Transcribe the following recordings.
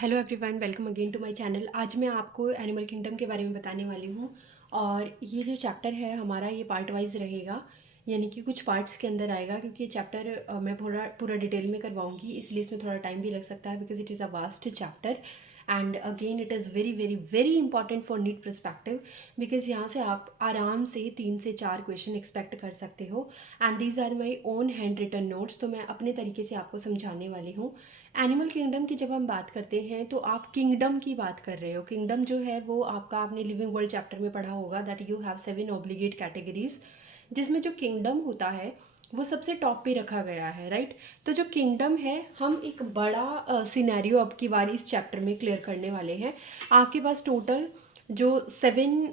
Hello everyone, welcome again to my channel. आज मैं आपको एनिमल किंगडम के बारे में बताने वाली हूँ। और ये जो चैप्टर है हमारा, ये पार्ट वाइज रहेगा, यानी कि कुछ पार्ट्स के अंदर आएगा, क्योंकि ये चैप्टर मैं पूरा पूरा डिटेल में करवाऊँगी, इसलिए इसमें थोड़ा टाइम भी लग सकता है, because it is a vast chapter. And again it is very very very important for NEET perspective, because यहाँ से आप आराम से 3 से 4 क्वेश्चन एक्सपेक्ट कर सकते हो। And these are my own hand written notes, तो मैं अपने तरीके से आपको समझाने वाली हूँ। एनिमल किंगडम की जब हम बात करते हैं तो आप किंगडम की बात कर रहे हो। किंगडम जो है वो आपका, आपने लिविंग वर्ल्ड चैप्टर में पढ़ा होगा that you have 7 obligate categories, जिसमें जो किंगडम होता है वो सबसे टॉप पे रखा गया है, राइट। तो जो किंगडम है, हम एक बड़ा सिनेरियो अब की बार इस चैप्टर में क्लियर करने वाले हैं। आपके पास टोटल जो 7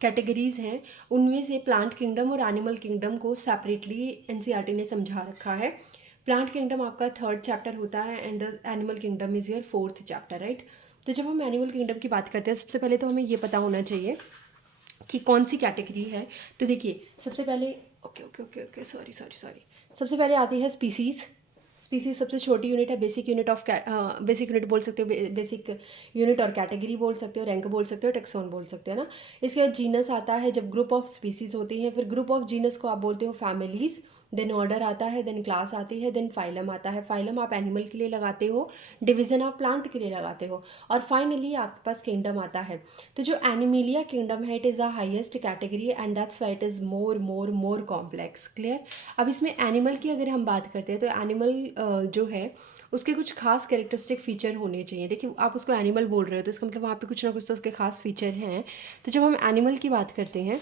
कैटेगरीज हैं, उनमें से प्लांट किंगडम और एनिमल किंगडम को सेपरेटली एनसीईआरटी ने समझा रखा है। प्लांट किंगडम आपका 3rd चैप्टर होता है and the animal kingdom is your 4th chapter, right. तो जब हम एनिमल किंगडम की बात करते हैं, सबसे पहले तो हमें ये पता होना चाहिए कि कौन सी कैटेगरी है। तो देखिए, सबसे पहले, okay okay okay okay, sorry sorry sorry, सबसे पहले आती है स्पीसीज़। स्पीसीज सबसे छोटी यूनिट है। बेसिक यूनिट बोल सकते हो, बेसिक यूनिट और कैटेगरी बोल सकते हो, रैंक बोल सकते हो, टेक्सोन बोल सकते हो ना। इसके बाद जीनस आता है, जब ग्रुप ऑफ स्पीसीज होती हैं। फिर ग्रुप ऑफ जीनस को आप बोलते हो फैमिलीज। देन ऑर्डर आता है, देन क्लास आती है, देन फाइलम आता है। फाइलम आप एनिमल के लिए लगाते हो, डिवीजन आप प्लांट के लिए लगाते हो, और फाइनली आपके पास किंगडम आता है। तो जो एनिमिलिया किंगडम है, it is the highest category and that's why it is more more more complex. Clear. अब इसमें एनिमल की अगर हम बात करते हैं तो एनिमल जो है उसके कुछ खास कैरेक्टरिस्टिक फीचर होने चाहिए। देखिए, आप उसको एनिमल बोल रहे हो तो इसका मतलब वहाँ पे कुछ ना कुछ तो उसके खास फीचर हैं। तो जब हम एनिमल की बात करते हैं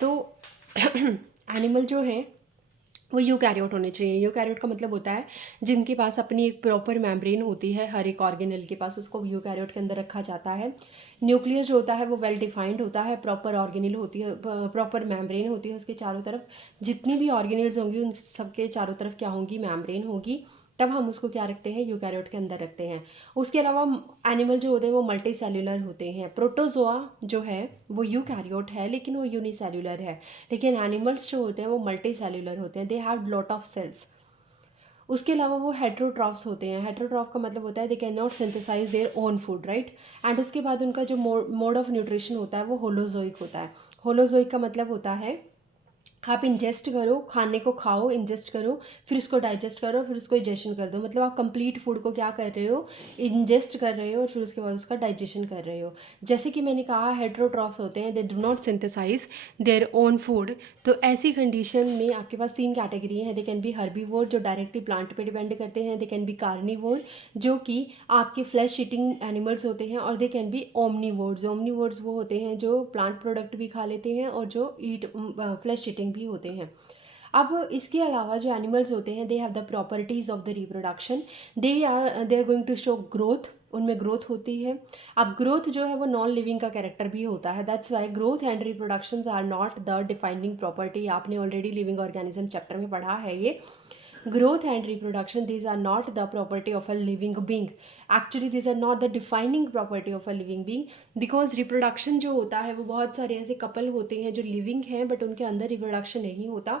तो एनिमल जो है वो यूकैरियोट होने चाहिए। यूकैरियोट का मतलब होता है जिनके पास अपनी एक प्रॉपर मेम्ब्रेन होती है। हर एक ऑर्गेनल के पास, उसको यूकैरियोट के अंदर रखा जाता है। न्यूक्लियस जो होता है वो वेल डिफाइंड होता है, प्रॉपर ऑर्गेनल होती है, प्रॉपर मेम्ब्रेन होती है उसके चारों तरफ। जितनी भी ऑर्गेनल्स होंगी उन सबके चारों तरफ क्या होंगी, मेम्ब्रेन होगी। तब हम उसको क्या रखते हैं, यूकैरियोट के अंदर रखते हैं। उसके अलावा एनिमल जो होते हैं वो मल्टी सेल्यूलर होते हैं। प्रोटोजोआ जो है वो यूकैरियोट है, लेकिन वो यूनिसेल्यूलर है। लेकिन एनिमल्स जो होते हैं वो मल्टी सेल्यूलर होते हैं, they have lot of cells. उसके अलावा वो हेट्रोट्रॉफ्स होते हैं। हेट्रोट्रॉफ का मतलब होता है they can not synthesize their own food, right. And उसके बाद उनका जो मोड ऑफ न्यूट्रिशन होता है वो होलोजोइक होता है। होलोजोइक का मतलब होता है आप इंजेस्ट करो, खाने को खाओ, इंजेस्ट करो, फिर उसको डाइजेस्ट करो, फिर उसको डाइजेशन कर दो। मतलब आप कंप्लीट फूड को क्या कर रहे हो, इंजेस्ट कर रहे हो, और फिर उसके बाद उसका डाइजेशन कर रहे हो। जैसे कि मैंने कहा, हेट्रोट्रॉफ्स होते हैं, they do not synthesize their own food. तो ऐसी कंडीशन में आपके पास 3 कैटेगरी हैं। दे कैन बी हर्बीवोर, जो डायरेक्टली प्लांट पे डिपेंड करते हैं। दे कैन बी कार्निवोर, जो कि आपके फ्लैश ईटिंग एनिमल्स होते हैं। और दे कैन बी ओमनीवोर्स। ओमनीवोर्स वो होते हैं जो प्लांट प्रोडक्ट भी खा लेते हैं और जो फ्लैश ईटिंग भी होते हैं। अब इसके अलावा जो एनिमल्स होते हैं, they have the properties of the reproduction. They are going to show growth, उनमें ग्रोथ होती है। अब ग्रोथ जो है वो नॉन लिविंग का कैरेक्टर भी होता है। That's why growth and reproduction are not the defining property. आपने ऑलरेडी लिविंग ऑर्गेनिज्म चैप्टर में पढ़ा है ये। growth and reproduction, these are not the property of a living being. Actually these are not the defining property of a living being, because reproduction जो होता है वो बहुत सारे ऐसे कपल होते हैं जो लिविंग हैं बट उनके अंदर रिप्रोडक्शन नहीं होता।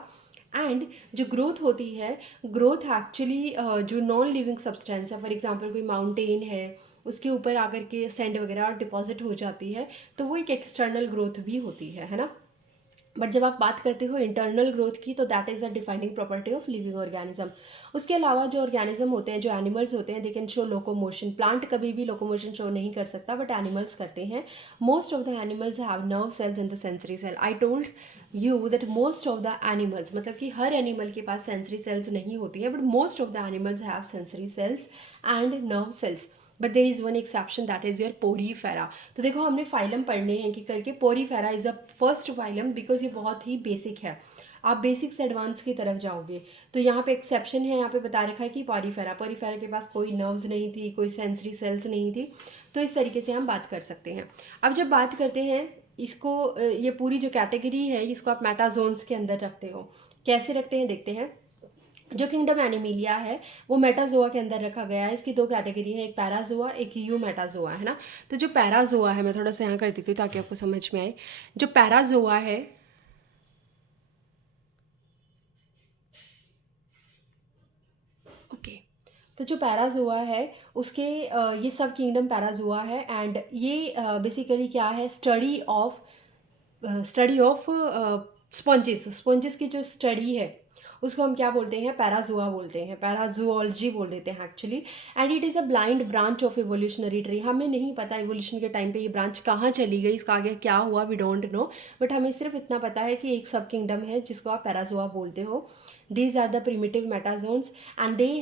एंड जो ग्रोथ होती है, ग्रोथ एक्चुअली जो नॉन लिविंग सब्सटेंस है, फॉर एग्जांपल कोई माउंटेन है, उसके ऊपर आकर के सैंड वगैरह डिपॉजिट हो जाती है, तो वो एक एक्सटर्नल ग्रोथ भी होती है ना। बट जब आप बात करते हो इंटरनल ग्रोथ की, तो that is the defining property of living organism. उसके अलावा जो ऑर्गेनिज्म होते हैं, जो एनिमल्स होते हैं, they can show locomotion. Plant कभी भी लोकोमोशन शो नहीं कर सकता, बट एनिमल्स करते हैं। Most of the animals have nerve cells in the sensory cell. I told you that most of the animals, मतलब कि हर एनिमल के पास सेंसरी सेल्स नहीं होती है, but most of the animals have sensory sales and nerve cells. But there is one exception, that is your Porifera. तो देखो, हमने phylum पढ़ने हैं कि करके। Porifera is a first phylum, because ये बहुत ही बेसिक है। आप बेसिक से एडवांस की तरफ जाओगे तो यहाँ पे एक्सेप्शन है, यहाँ पे बता रखा है कि पोरीफेरा, पोरीफेरा के पास कोई नर्व्स नहीं थी, कोई सेंसरी सेल्स नहीं थी। तो इस तरीके से हम बात कर सकते हैं। अब जब बात करते हैं इसको, ये पूरी जो कैटेगरी है इसको आप मेटाजोन्स के अंदर रखते हो। कैसे रखते हैं देखते हैं। जो किंगडम एनिमिलिया है वो मेटाजोआ के अंदर रखा गया है। इसकी 2 कैटेगरी है, एक पैराजोआ, एक यू मेटाजोआ, है ना। तो जो पैराजोआ है, मैं थोड़ा सा यहाँ कर देती हूँ ताकि आपको समझ में आए। जो पैराजोआ है, ओके, तो तो जो पैराजोआ है उसके ये सब किंगडम पैराजोआ है, एंड ये बेसिकली क्या है, स्टडी ऑफ स्पॉन्जेस। स्पॉन्जेस की जो स्टडी है उसको हम क्या बोलते हैं, पैराजोआ बोलते हैं, पैराजोलॉजी बोल देते हैं actually. And it is a blind branch of evolutionary tree. हमें नहीं पता इवोल्यूशन के टाइम पे ये ब्रांच कहाँ चली गई, इसका आगे क्या हुआ, वी डोंट नो, बट हमें सिर्फ इतना पता है कि एक सब किंगडम है जिसको आप पैराजोआ बोलते हो। These are the primitive metazoans, and they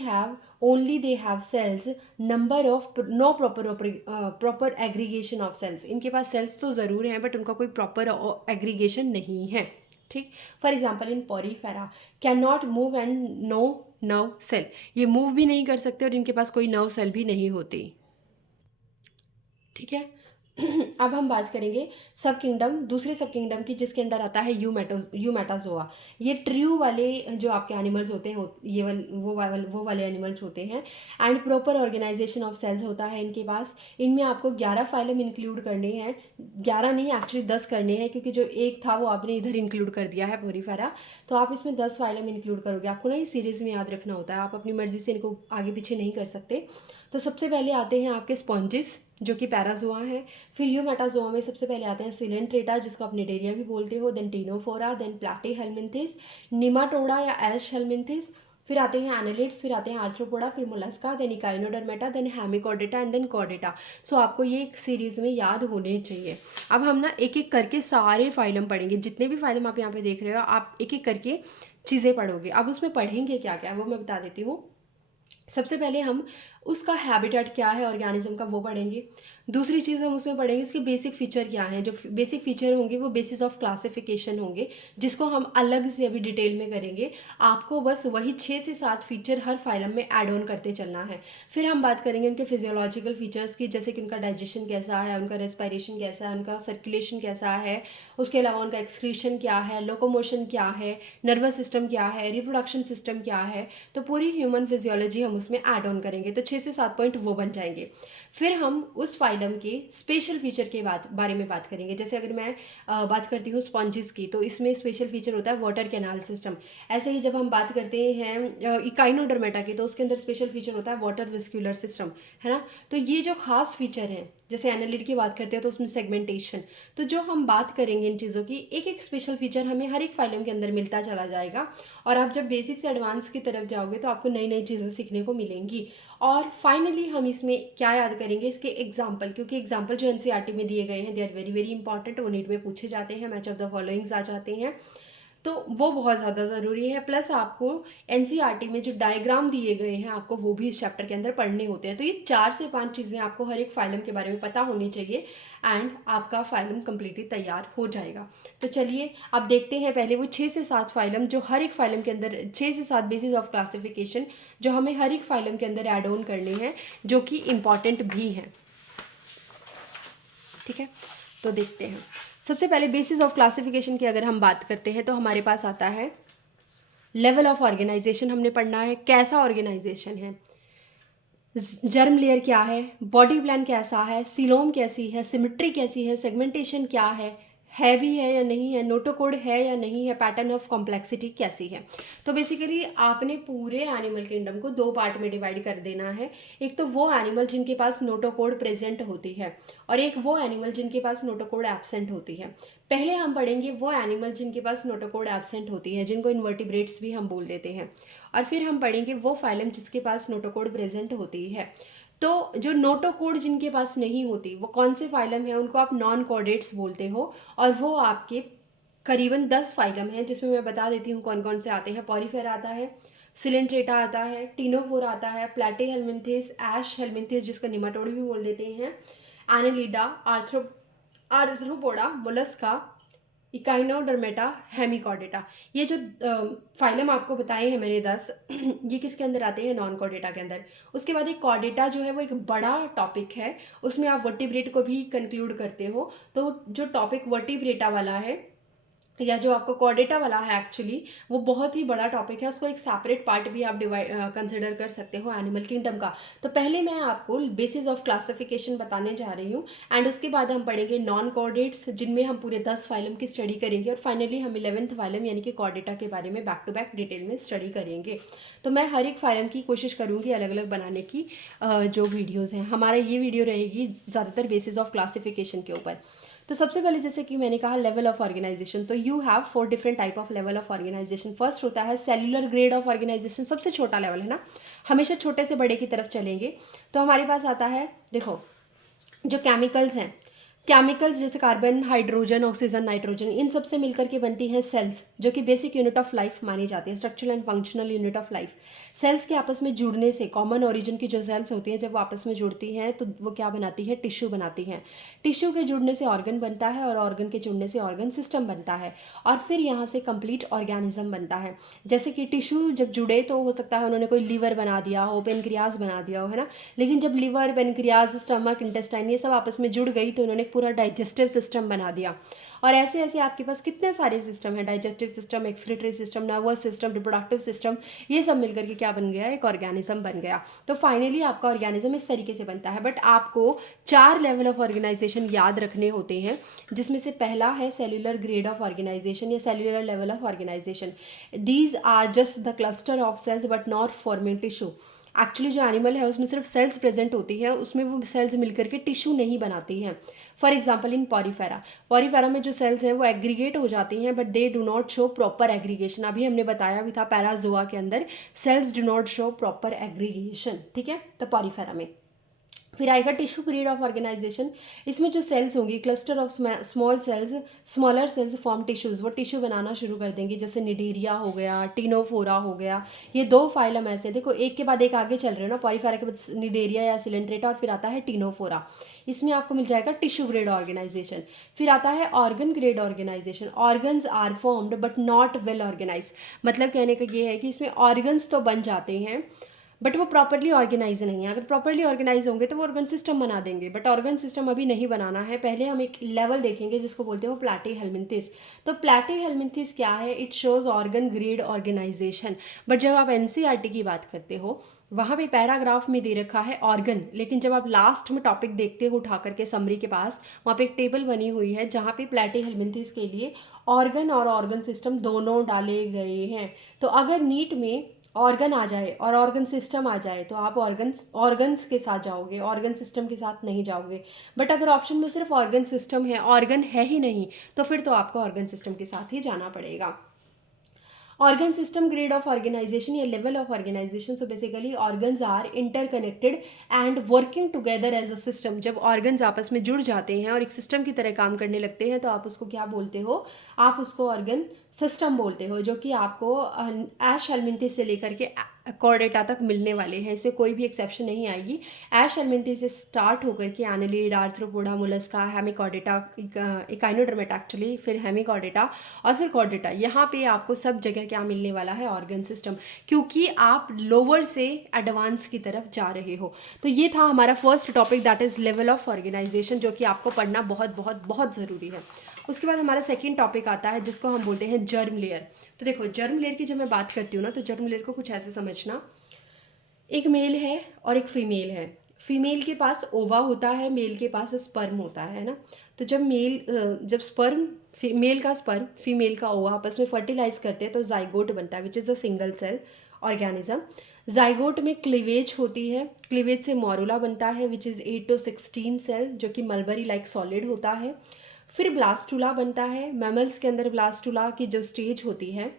have cells, number of no proper aggregation of cells. इनके पास cells तो ज़रूर हैं बट उनका कोई proper aggregation नहीं है, ठीक। For example in Porifera can not move and no nerve cell, ये मूव भी नहीं कर सकते और इनके पास कोई नर्व सेल भी नहीं होती, ठीक है। अब हम बात करेंगे सब किंगडम, दूसरे सब किंगडम की, जिसके अंदर आता है यूमेटाजोआ। ये ट्रू वाले जो आपके एनिमल्स होते हैं, ये वो वाले एनिमल्स होते हैं। And proper organisation of cells होता है इनके पास। इनमें आपको 11 फाइलम इंक्लूड करने हैं, 11 नहीं एक्चुअली 10 करने हैं, क्योंकि जो एक था वो आपने इधर इंक्लूड कर दिया है पोरीफेरा, तो आप इसमें 10 फाइलम इंक्लूड करोगे। आपको ना ये सीरीज़ में याद रखना होता है, आप अपनी मर्जी से इनको आगे पीछे नहीं कर सकते। तो सबसे पहले आते हैं आपके स्पॉन्जेस जो कि पैराजोआ है। फिर यूमेटाजोआ में सबसे पहले आते हैं सिलेंट्रेटा, जिसको आप निडेरिया भी बोलते हो, देन टीनोफोरा, देन प्लैटीहेल्मिन्थिस, निमाटोडा या एश हेल्मिन्थिस, फिर आते हैं एनालिड्स, फिर आते हैं आर्थ्रोपोडा, फिर Mollusca, then Echinodermata, then Hemichordata and then Chordata. So आपको ये एक सीरीज़ में याद होने चाहिए। अब हम ना एक एक करके सारे फाइलम पढ़ेंगे, जितने भी फाइलम आप यहाँ पे देख रहे हो आप एक एक करके चीज़ें पढ़ोगे। अब उसमें पढ़ेंगे क्या क्या वो मैं बता देती हूँ। सबसे पहले हम उसका हैबिटेट क्या है ऑर्गेनिज्म का वो पढ़ेंगे। दूसरी चीज़ हम उसमें पढ़ेंगे उसके बेसिक फीचर क्या हैं। जो बेसिक फीचर होंगे वो बेसिस ऑफ क्लासिफिकेशन होंगे, जिसको हम अलग से अभी डिटेल में करेंगे। आपको बस वही 6 से 7 फीचर हर फाइलम में ऐड ऑन करते चलना है। फिर हम बात करेंगे उनके फिजियोलॉजिकल फीचर्स की, जैसे कि उनका डाइजेशन कैसा है, उनका रेस्पिरेशन कैसा है, उनका सर्कुलेशन कैसा है, उसके अलावा उनका एक्सक्रीशन क्या है, लोकोमोशन क्या है, नर्वस सिस्टम क्या है, रिप्रोडक्शन सिस्टम क्या है। तो पूरी ह्यूमन फिजियोलॉजी हम उसमें ऐड ऑन करेंगे, तो 6 से 7 पॉइंट वो बन जाएंगे। फिर हम उस फाइलम के स्पेशल फीचर के बारे में बात करेंगे। जैसे अगर मैं बात करती हूँ स्पॉन्जेस की, तो इसमें स्पेशल फीचर होता है वाटर कैनाल सिस्टम। ऐसे ही जब हम बात करते हैं इकाइनोडर्मेटा की, तो उसके अंदर स्पेशल फीचर होता है वाटर विस्क्यूलर सिस्टम, है ना। तो ये जो खास फीचर हैं, जैसे एनालिड की बात करते हैं तो उसमें सेगमेंटेशन। तो जो हम बात करेंगे इन चीज़ों की, एक एक स्पेशल फीचर हमें हर एक फाइलम के अंदर मिलता चला जाएगा। और आप जब बेसिक से एडवांस की तरफ जाओगे तो आपको नई नई चीज़ें सीखने को मिलेंगी। और फाइनली हम इसमें क्या याद करेंगे, इसके एग्जाम्पल, क्योंकि एग्जाम्पल जो एनसीईआरटी में दिए गए हैं they are very very important, वो नीट में पूछे जाते हैं, मैच ऑफ द फॉलोइंग्स आ जाते हैं, तो वो बहुत ज़्यादा ज़रूरी है। प्लस आपको एनसीईआरटी में जो डायग्राम दिए गए हैं आपको वो भी इस चैप्टर के अंदर पढ़ने होते हैं। तो ये 4 से 5 चीज़ें आपको हर एक फाइलम के बारे में पता होनी चाहिए, एंड आपका फाइलम कम्प्लीटली तैयार हो जाएगा। तो चलिए अब देखते हैं पहले वो 6 से 7 फाइलम, जो हर एक फाइलम के अंदर 6 से 7 बेसिस ऑफ क्लासिफिकेशन जो हमें हर एक फाइलम के अंदर ऐड ऑन करने हैं, जो कि इम्पॉर्टेंट भी हैं, ठीक है। तो देखते हैं। सबसे पहले बेसिस ऑफ क्लासिफिकेशन की अगर हम बात करते हैं तो हमारे पास आता है लेवल ऑफ ऑर्गेनाइजेशन। हमने पढ़ना है कैसा ऑर्गेनाइजेशन है, जर्म लेयर क्या है, बॉडी प्लान कैसा है, सीलोम कैसी है, सिमेट्री कैसी है, सेगमेंटेशन क्या है भी है या नहीं है, नोटोकोड है या नहीं है, पैटर्न ऑफ कॉम्प्लेक्सिटी कैसी है। तो बेसिकली आपने पूरे एनिमल किंगडम को 2 पार्ट में डिवाइड कर देना है। एक तो वो एनिमल जिनके पास नोटोकोड प्रेजेंट होती है, और एक वो एनिमल जिनके पास नोटोकोड एब्सेंट होती है। पहले हम पढ़ेंगे वो एनिमल जिनके पास नोटोकोड एब्सेंट होती है, जिनको इन्वर्टिब्रेट्स भी हम बोल देते हैं, और फिर हम पढ़ेंगे वो फाइलम जिसके पास नोटोकोड प्रेजेंट होती है। तो जो नोटोकोड जिनके पास नहीं होती वो कौन से फाइलम है, उनको आप नॉन कॉर्डेट्स बोलते हो, और वो आपके करीबन 10 फाइलम हैं, जिसमें मैं बता देती हूँ कौन कौन से आते हैं। पॉरीफेरा आता है, सिलेंट्रेटा आता है, टीनोफोरा आता है, प्लैटीहेल्मिन्थिस, एश हेल्मिन्थिस जिसको निमाटोड भी बोल देते हैं, Annelida, arthropoda, Mollusca, Echinodermata, Hemichordata. ये जो फाइलम आपको बताए हैं मैंने 10 ये किसके अंदर आते हैं, नॉन कॉर्डेटा के अंदर। उसके बाद एक कॉर्डेटा जो है वो एक बड़ा टॉपिक है, उसमें आप वर्टिब्रेट को भी कंक्लूड करते हो। तो जो टॉपिक वर्टिब्रेटा वाला है या जो आपका कॉर्डेटा वाला है एक्चुअली, वो बहुत ही बड़ा टॉपिक है, उसको एक सेपरेट पार्ट भी आप डिवाइड कंसिडर कर सकते हो एनिमल किंगडम का। तो पहले मैं आपको बेसिस ऑफ क्लासिफिकेशन बताने जा रही हूँ, एंड उसके बाद हम पढ़ेंगे नॉन कॉर्डेट्स, जिनमें हम पूरे 10 फाइलम की स्टडी करेंगे, और फाइनली हम 11th फाइलम यानी कि कॉर्डेटा के बारे में बैक टू बैक डिटेल में स्टडी करेंगे। तो मैं हर एक फाइलम की कोशिश करूँगी अलग अलग बनाने की। जो वीडियोज़ हैं, हमारा ये वीडियो रहेगी ज़्यादातर बेसिस ऑफ क्लासिफिकेशन के ऊपर। तो सबसे पहले जैसे कि मैंने कहा लेवल ऑफ ऑर्गेनाइजेशन, तो you have 4 different type of level of organisation. First होता है सेल्युलर ग्रेड ऑफ ऑर्गेनाइजेशन, सबसे छोटा लेवल है ना, हमेशा छोटे से बड़े की तरफ चलेंगे। तो हमारे पास आता है, देखो जो केमिकल्स हैं, केमिकल्स जैसे कार्बन, हाइड्रोजन, ऑक्सीजन, नाइट्रोजन, इन सब से मिलकर के बनती हैं सेल्स, जो कि बेसिक यूनिट ऑफ लाइफ मानी जाती है, structural and functional unit of life. Cells के आपस में जुड़ने से, कॉमन ओरिजिन की जो सेल्स होती हैं जब वो आपस में जुड़ती हैं तो वो क्या बनाती है, टिश्यू बनाती हैं। टिश्यू के जुड़ने से ऑर्गन बनता है, और ऑर्गन के जुड़ने से ऑर्गन सिस्टम बनता है, और फिर यहाँ से कंप्लीट ऑर्गेनिज्म बनता है। जैसे कि टिश्यू जब जुड़े तो हो सकता है उन्होंने कोई लीवर बना दिया हो, पेनक्रियाज बना दिया हो, है ना, लेकिन जब लीवर, पेनक्रियाज, स्टमक, इंटेस्टाइन ये सब आपस में जुड़ गई तो उन्होंने पूरा डाइजेस्टिव सिस्टम बना दिया। और ऐसे ऐसे आपके पास कितने सारे सिस्टम है, digestive system, excretory system, nervous system, reproductive system, ये सब मिलकर के क्या बन गया, एक ऑर्गेनिज्म बन गया। तो फाइनली आपका ऑर्गेनिज्म इस तरीके से बनता है। बट आपको 4 लेवल ऑफ ऑर्गेनाइजेशन याद रखने होते हैं, जिसमें से पहला है सेल्युलर ग्रेड ऑफ ऑर्गेनाइजेशन या cellular level of organisation. These are just the cluster of cells but not forming tissue. Actually जो एनिमल है उसमें सिर्फ सेल्स प्रेजेंट होती है, उसमें वो सेल्स मिलकर के टिश्यू नहीं बनाती हैं। For example in Porifera, Porifera में जो सेल्स हैं वो एग्रीगेट हो जाती हैं, but they do not show proper aggregation. अभी हमने बताया भी था पैराजोआ के अंदर sales do not show proper aggregation, ठीक है, तो पॉरीफेरा में। फिर आएगा टिश्यू ग्रेड ऑफ ऑर्गेनाइजेशन, इसमें जो सेल्स होंगी, cluster of small cells, smaller cells form tissues, वो टिश्यू बनाना शुरू कर देंगी, जैसे निडेरिया हो गया, टीनोफोरा हो गया। ये 2 फाइलम ऐसे, देखो एक के बाद एक आगे चल रहे हैं ना, पॉरीफेरा के बाद निडेरिया या सिलेंट्रेटा, और फिर आता है टीनोफोरा। इसमें आपको मिल जाएगा टिश्यू ग्रेड ऑर्गेनाइजेशन। फिर आता है organ grade organisation. Organs are formed but not well organise, मतलब कहने का ये है कि इसमें ऑर्गन्स तो बन जाते हैं बट वो प्रॉपरली ऑर्गेनाइज नहीं है। अगर प्रॉपरली ऑर्गेनाइज होंगे तो वो ऑर्गन सिस्टम बना देंगे, बट ऑर्गन सिस्टम अभी नहीं बनाना है। पहले हम एक लेवल देखेंगे जिसको बोलते हैं वो प्लैटीहेल्मिन्थिस। तो प्लैटीहेल्मिन्थिस क्या है, it shows organ grade organisation. But जब आप एनसीईआरटी की बात करते हो वहाँ पे पैराग्राफ में दे रखा है ऑर्गन, लेकिन जब आप लास्ट में टॉपिक देखते हो उठा करके समरी के पास, वहाँ पे एक टेबल बनी हुई है जहाँ पे प्लैटीहेल्मिन्थिस के लिए ऑर्गन और ऑर्गन सिस्टम दोनों डाले गए हैं। तो अगर नीट में ऑर्गन आ जाए और ऑर्गन सिस्टम आ जाए तो आप ऑर्गन्स के साथ जाओगे, ऑर्गन सिस्टम के साथ नहीं जाओगे। बट अगर ऑप्शन में सिर्फ ऑर्गन सिस्टम है, ऑर्गन है ही नहीं, तो फिर तो आपको ऑर्गन सिस्टम के साथ ही जाना पड़ेगा। Organ system grade of organisation या level of organisation, so basically organs are interconnected and working together as a system. जब ऑर्गन्स आपस में जुड़ जाते हैं और एक सिस्टम की तरह काम करने लगते हैं तो आप उसको क्या बोलते हो, आप उसको ऑर्गन सिस्टम बोलते हो, जो कि आपको एश हेल्मिन्थिस से लेकर के कॉर्डेटा तक मिलने वाले हैं। इससे कोई भी एक्सेप्शन नहीं आएगी। एश हेल्मिन्थिस से स्टार्ट होकर के annelid, arthropoda, Mollusca, Hemichordata, Echinodermata actually, फिर हेमिकॉर्डेटा और फिर कॉर्डेटा, यहाँ पे आपको सब जगह क्या मिलने वाला है, ऑर्गन सिस्टम, क्योंकि आप लोअर से एडवांस की तरफ जा रहे हो। तो ये था हमारा first topic, that is level of organisation, जो कि आपको पढ़ना बहुत बहुत बहुत ज़रूरी है। उसके बाद हमारा सेकंड टॉपिक आता है जिसको हम बोलते हैं जर्म लेयर। तो देखो जर्म लेयर की जब मैं बात करती हूँ ना, तो जर्म लेयर को कुछ ऐसे समझना, एक मेल है और एक फीमेल है। फीमेल के पास ओवा होता है, मेल के पास स्पर्म होता है ना। तो जब स्पर्म, मेल का स्पर्म फीमेल का ओवा आपस में फर्टिलाइज करते हैं तो जाइगोट बनता है, which is a single cell organism. Zygote में क्लीवेज होती है, क्लीवेज से मोरुला बनता है, विच इज़ 8 to 16 सेल, जो कि मलबरी लाइक सॉलिड होता है। फिर ब्लास्टुला बनता है। मैमल्स के अंदर ब्लास्टुला की जो स्टेज होती है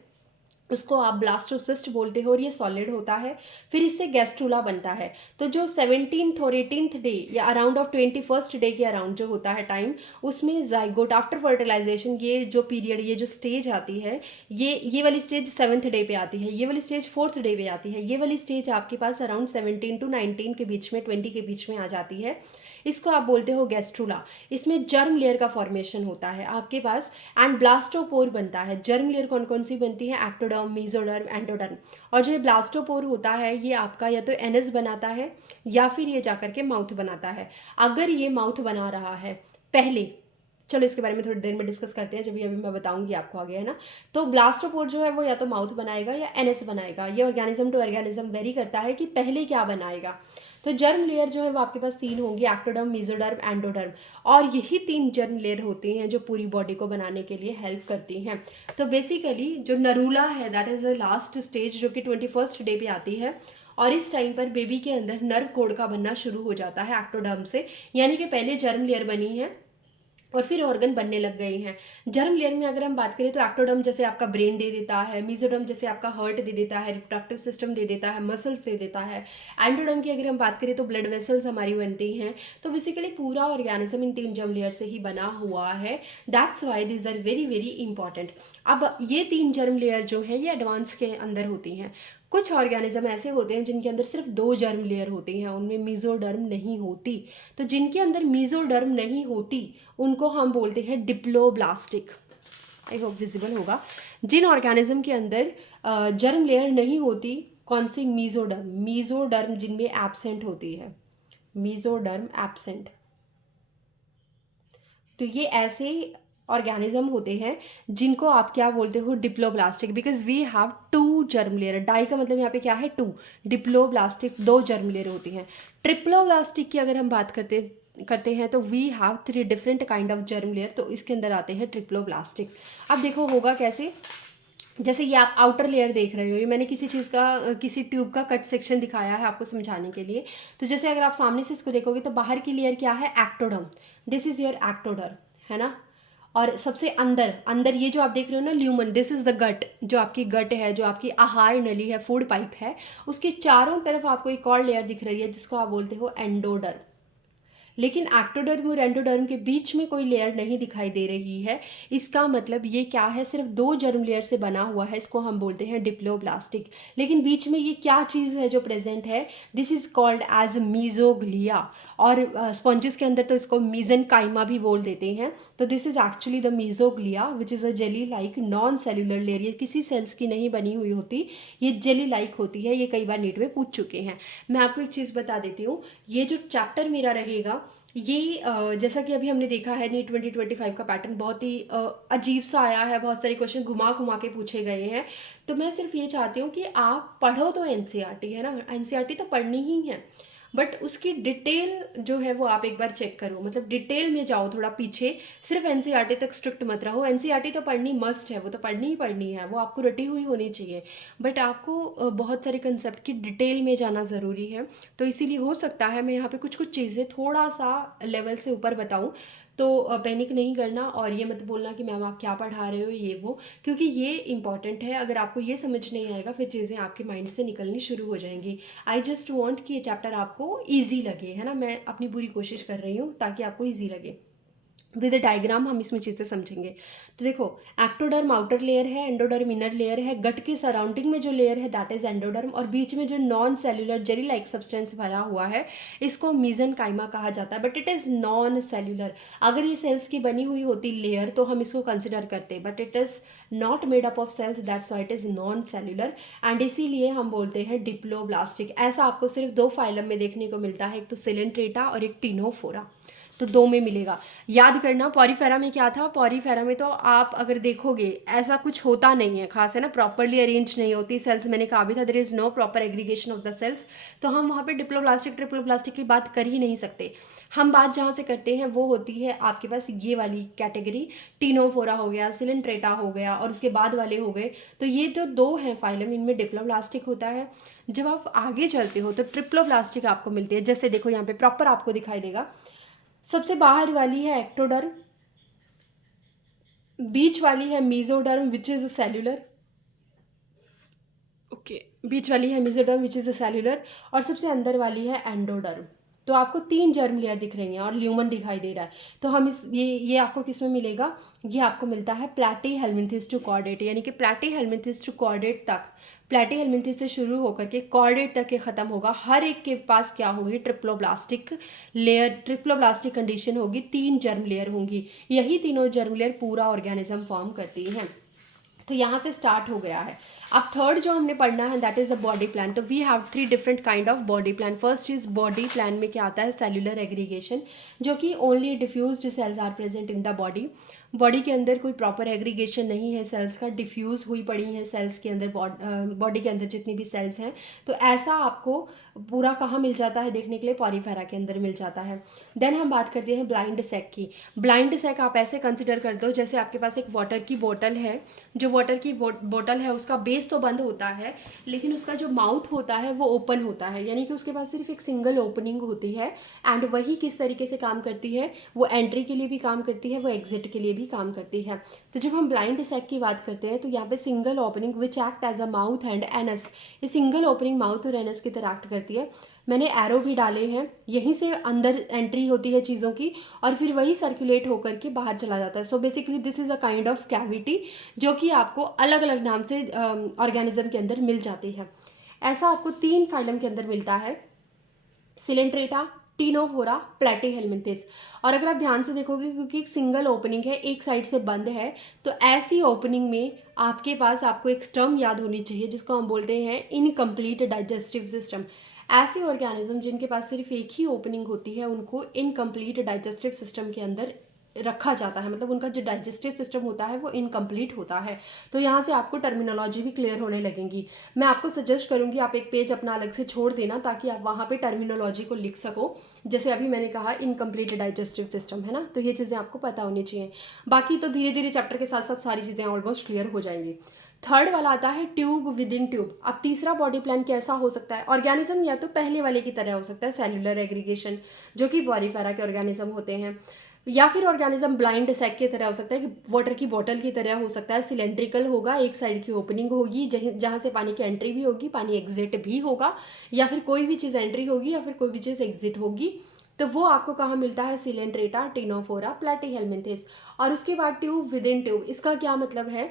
उसको आप ब्लास्टोसिस्ट बोलते हो, और ये सॉलिड होता है। फिर इससे गैस्ट्रुला बनता है। तो जो 17th और 18th डे या अराउंड ऑफ 21st डे के अराउंड जो होता है टाइम, उसमें जाइगोट आफ्टर फर्टिलाइजेशन, ये जो पीरियड, ये जो स्टेज आती है, ये वाली स्टेज 7th डे पे आती है, ये वाली स्टेज 4th डे पे आती है, ये वाली स्टेज आपके पास अराउंड 17 to 19 के बीच में, 20 के बीच में आ जाती है। इसको आप बोलते हो गैस्ट्रुला। इसमें जर्म लेयर का फॉर्मेशन होता है आपके पास, एंड ब्लास्टोपोर बनता है। जर्म लेयर कौन कौन सी बनती है, एक्टोडर्म, मेसोडर्म, एंडोडर्म। और जो ये ब्लास्टोपोर होता है ये आपका या तो एनस बनाता है या फिर ये जाकर के माउथ बनाता है। अगर ये माउथ बना रहा है पहले, चलो इसके बारे में थोड़ी देर में डिस्कस करते हैं, जब अभी मैं बताऊंगी आपको आगे, है ना। तो ब्लास्टोपोर जो है वो या तो माउथ बनाएगा या एनएस बनाएगा। ये ऑर्गेनिज्म टू ऑर्गेनिज्म वेरी करता है कि पहले क्या बनाएगा। तो जर्म लेयर जो है वो आपके पास 3 होंगी, एक्टोडर्म, मेसोडर्म, एंडोडर्म, और यही 3 जर्म लेयर होती हैं जो पूरी बॉडी को बनाने के लिए हेल्प करती हैं। तो बेसिकली जो नरूला है that is the last stage जो कि 21st डे पे आती है, और इस टाइम पर बेबी के अंदर नर्व कोड का बनना शुरू हो जाता है एक्टोडर्म से, यानी कि पहले जर्म लेयर बनी है और फिर ऑर्गन बनने लग गए हैं। जर्म लेयर में अगर हम बात करें तो एक्टोडर्म जैसे आपका ब्रेन दे देता है, मेसोडर्म जैसे आपका हार्ट दे देता है, रिप्रोडक्टिव सिस्टम दे देता है, मसल्स दे देता है। एंडोडर्म की अगर हम बात करें तो ब्लड वेसल्स हमारी बनती हैं। तो बेसिकली पूरा ऑर्गेनिज्म इन 3 जर्म लेयर से ही बना हुआ है। That's why this are very very important. अब ये 3 जर्म लेयर जो है ये एडवांस के अंदर होती हैं। कुछ ऑर्गेनिज्म ऐसे होते हैं जिनके अंदर सिर्फ 2 जर्म लेयर होती हैं, उनमें मेसोडर्म नहीं होती। तो जिनके अंदर मेसोडर्म नहीं होती उनको हम बोलते हैं डिप्लोब्लास्टिक। आई होप विजिबल होगा। जिन ऑर्गेनिज्म के अंदर जर्म लेयर नहीं होती, कौन सी, मेसोडर्म, मेसोडर्म जिनमें एब्सेंट होती है, मेसोडर्म एब्सेंट, तो ये ऐसे ऑर्गेनिज्म होते हैं जिनको आप क्या बोलते हो, diploblastic, because we have 2 germ layer. Di का मतलब यहाँ पे क्या है, 2, डिप्लोब्लास्टिक 2 जर्म लेयर होती हैं। ट्रिप्लोब्लास्टिक की अगर हम बात करते हैं तो we have 3 different kind of germ layer, तो इसके अंदर आते हैं ट्रिप्लोब्लास्टिक। अब देखो होगा कैसे, जैसे ये आप आउटर लेयर देख रहे हो, ये मैंने किसी चीज़ का, किसी ट्यूब का कट सेक्शन दिखाया है आपको समझाने के लिए। तो जैसे अगर आप सामने से इसको देखोगे तो बाहर की लेयर क्या है, ectoderm, this is your ectoderm, है ना। और सबसे अंदर अंदर ये जो आप देख रहे हो ना, lumen, this is the gut, जो आपकी गट है, जो आपकी आहार नली है, फूड पाइप है, उसके चारों तरफ आपको एक और लेयर दिख रही है जिसको आप बोलते हो एंडोडर्म। लेकिन एक्टोडर्म और एंडोडर्म के बीच में कोई लेयर नहीं दिखाई दे रही है। इसका मतलब ये क्या है, सिर्फ 2 जर्म लेयर से बना हुआ है, इसको हम बोलते हैं डिप्लोब्लास्टिक। लेकिन बीच में ये क्या चीज़ है जो प्रेजेंट है, this is called as mesoglea, और स्पॉन्जेस के अंदर तो इसको मीजनकाइमा भी बोल देते हैं। तो this is actually the mesoglea which is a jelly like non cellular layer. ये किसी सेल्स की नहीं बनी हुई होती, ये जेली लाइक होती है। ये कई बार नीट में पूछ चुके हैं। मैं आपको एक चीज़ बता देती हूँ, ये जो चैप्टर मेरा रहेगा ये जैसा कि अभी हमने देखा है नीट 2025 का पैटर्न बहुत ही अजीब सा आया है, बहुत सारे क्वेश्चन घुमा घुमा के पूछे गए हैं। तो मैं सिर्फ ये चाहती हूँ कि आप पढ़ो तो एनसीईआरटी, है ना, एनसीईआरटी तो पढ़नी ही है, बट उसकी डिटेल जो है वो आप एक बार चेक करो, मतलब डिटेल में जाओ थोड़ा पीछे। सिर्फ एनसीईआरटी तक स्ट्रिक्ट मत रहो। एनसीईआरटी तो पढ़नी मस्ट है, वो तो पढ़नी ही पढ़नी है, वो आपको रटी हुई होनी चाहिए, बट आपको बहुत सारे कंसेप्ट की डिटेल में जाना ज़रूरी है। तो इसीलिए हो सकता है मैं यहाँ पे कुछ कुछ चीज़ें थोड़ा सा लेवल से ऊपर बताऊँ, तो पैनिक नहीं करना और ये मत बोलना कि मैम आप क्या पढ़ा रहे हो ये वो, क्योंकि ये इंपॉर्टेंट है। अगर आपको ये समझ नहीं आएगा फिर चीज़ें आपके माइंड से निकलनी शुरू हो जाएंगी। आई जस्ट वॉन्ट कि ये चैप्टर आपको ईजी लगे, है ना। मैं अपनी पूरी कोशिश कर रही हूँ ताकि आपको ईजी लगे। विद डायग्राम हम इसमें चीज़ें समझेंगे। तो देखो, एक्टोडर्म आउटर लेयर है, एंडोडर्म इनर लेयर है, गट के सराउंडिंग में जो लेयर है दैट इज एंडोडर्म, और बीच में जो non cellular jelly like substance भरा हुआ है इसको मीजनकाइमा कहा जाता है, but it is non cellular. अगर ये सेल्स की बनी हुई होती लेयर तो हम इसको कंसिडर करते, but it is not made up of cells, that's why it is non cellular, and इसीलिए हम बोलते हैं डिप्लोब्लास्टिक। ऐसा आपको सिर्फ 2 फाइलम में देखने को मिलता है, एक तो सिलेंट्रेटा और एक टिनोफोरा, तो 2 में मिलेगा। याद करना पॉरीफेरा में क्या था, पॉरीफेरा में तो आप अगर देखोगे ऐसा कुछ होता नहीं है खास, है ना, प्रॉपरली अरेंज नहीं होती सेल्स। मैंने कहा भी था there is no proper aggregation of the cells, तो हम वहाँ पे डिप्लोब्लास्टिक ट्रिप्लोब्लास्टिक की बात कर ही नहीं सकते। हम बात जहाँ से करते हैं वो होती है आपके पास ये वाली कैटेगरी, टिनोफोरा हो गया, सिलेंट्रेटा हो गया, और उसके बाद वाले हो गए। तो ये जो 2 हैं फाइलम, इनमें डिप्लोब्लास्टिक होता है। जब आप आगे चलते हो तो ट्रिप्लोब्लास्टिक आपको मिलती है। जैसे देखो यहाँ पे प्रॉपर आपको दिखाई देगा, सबसे बाहर वाली है एक्टोडर्म, बीच वाली है mesoderm which is cellular, okay, बीच वाली है मेसोडर्म विच इज सेल्यूलर, और सबसे अंदर वाली है एंडोडर्म। तो आपको 3 जर्म लेयर दिख रही हैं और ल्यूमन दिखाई दे रहा है। तो हम इस ये आपको किस में मिलेगा, ये आपको मिलता है प्लैटीहेल्मिन्थेस टू कॉर्डेट, यानी कि प्लैटीहेल्मिन्थेस टू कॉर्डेट तक, प्लैटीहेल्मिन्थेस से शुरू होकर के कॉर्डेट तक ये खत्म होगा। हर एक के पास क्या होगी, ट्रिप्लोब्लास्टिक लेयर, ट्रिप्लोब्लास्टिक कंडीशन होगी, 3 जर्म लेयर होंगी। यही तीनों जर्म लेयर पूरा ऑर्गेनिज्म फॉर्म करती हैं। तो यहाँ से स्टार्ट हो गया है। अब थर्ड जो हमने पढ़ना है that is a body plan. तो we have 3 different kind of body plan. First is body plan में क्या आता है, सेल्यूलर एग्रीगेशन, जो कि only diffused cells are present in the body. Body के अंदर कोई प्रॉपर एग्रीगेशन नहीं है सेल्स का, डिफ्यूज़ हुई पड़ी हैं सेल्स के अंदर, बॉडी के अंदर जितनी भी सेल्स हैं। तो ऐसा आपको पूरा कहाँ मिल जाता है देखने के लिए, पॉरीफेरा के अंदर मिल जाता है। देन हम बात करते हैं ब्लाइंड सैक की। ब्लाइंड सैक आप ऐसे कंसिडर कर दो जैसे आपके पास एक वाटर की बोतल है, जो वाटर की बोतल है उसका बेस तो बंद होता है लेकिन उसका जो माउथ होता है वो ओपन होता है, यानी कि उसके पास सिर्फ एक सिंगल ओपनिंग होती है। एंड वही किस तरीके से काम करती है, वो एंट्री के लिए भी काम करती है, वो एग्जिट के लिए भी काम करती है। तो जब हम ब्लाइंड सैक की बात करते हैं तो यहाँ पे single opening which act as a mouth and anus, ये सिंगल ओपनिंग माउथ और एनस की तरह एक्ट करती है। मैंने एरो भी डाले हैं, यहीं से अंदर एंट्री होती है चीज़ों की और फिर वही सर्कुलेट होकर के बाहर चला जाता है। So basically this is a kind of cavity जो कि आपको अलग अलग नाम से ऑर्गेनिज्म के अंदर मिल जाती है। ऐसा आपको 3 फाइलम के अंदर मिलता है, सिलेंट्रेटा, टीनोफोरा, प्लेटीहेल्मिंथिस। और अगर आप ध्यान से देखोगे क्योंकि एक सिंगल ओपनिंग है, एक साइड से बंद है, तो ऐसी ओपनिंग में आपके पास आपको एक टर्म याद होनी चाहिए जिसको हम बोलते हैं इनकम्प्लीट डाइजेस्टिव सिस्टम। ऐसे ऑर्गेनिज्म जिनके पास सिर्फ एक ही ओपनिंग होती है उनको इनकम्प्लीट डाइजेस्टिव सिस्टम के अंदर रखा जाता है, मतलब उनका जो डाइजेस्टिव सिस्टम होता है वो इनकम्प्लीट होता है। तो यहाँ से आपको टर्मिनोलॉजी भी क्लियर होने लगेंगी। मैं आपको सजेस्ट करूँगी आप एक पेज अपना अलग से छोड़ देना ताकि आप वहाँ पे टर्मिनोलॉजी को लिख सको। जैसे अभी मैंने कहा इनकम्प्लीट डाइजेस्टिव सिस्टम है ना, तो ये चीज़ें आपको पता होनी चाहिए। बाकी तो धीरे धीरे चैप्टर के साथ साथ सारी चीज़ें ऑलमोस्ट क्लियर हो जाएंगी। थर्ड वाला आता है ट्यूब विद इन ट्यूब। अब तीसरा बॉडी प्लान कैसा हो सकता है, ऑर्गेनिज्म या तो पहले वाले की तरह हो सकता है सेल्यूलर एग्रीगेशन जो कि पॉरीफेरा के ऑर्गेनिज्म होते हैं, या फिर ऑर्गेनिज्म ब्लाइंड सैक की तरह हो सकता है कि वाटर की बोतल की तरह हो सकता है। सिलेंड्रिकल होगा, एक साइड की ओपनिंग होगी जहाँ से पानी की एंट्री भी होगी, पानी एग्जिट भी होगा, या फिर कोई भी चीज़ एंट्री होगी या फिर कोई भी चीज़ एग्जिट होगी। तो वो आपको कहाँ मिलता है, सिलेंड्रेटा, टीनोफोरा, प्लेटीहेल्मिंथिस। और उसके बाद ट्यूब विद इन ट्यूब, इसका क्या मतलब है,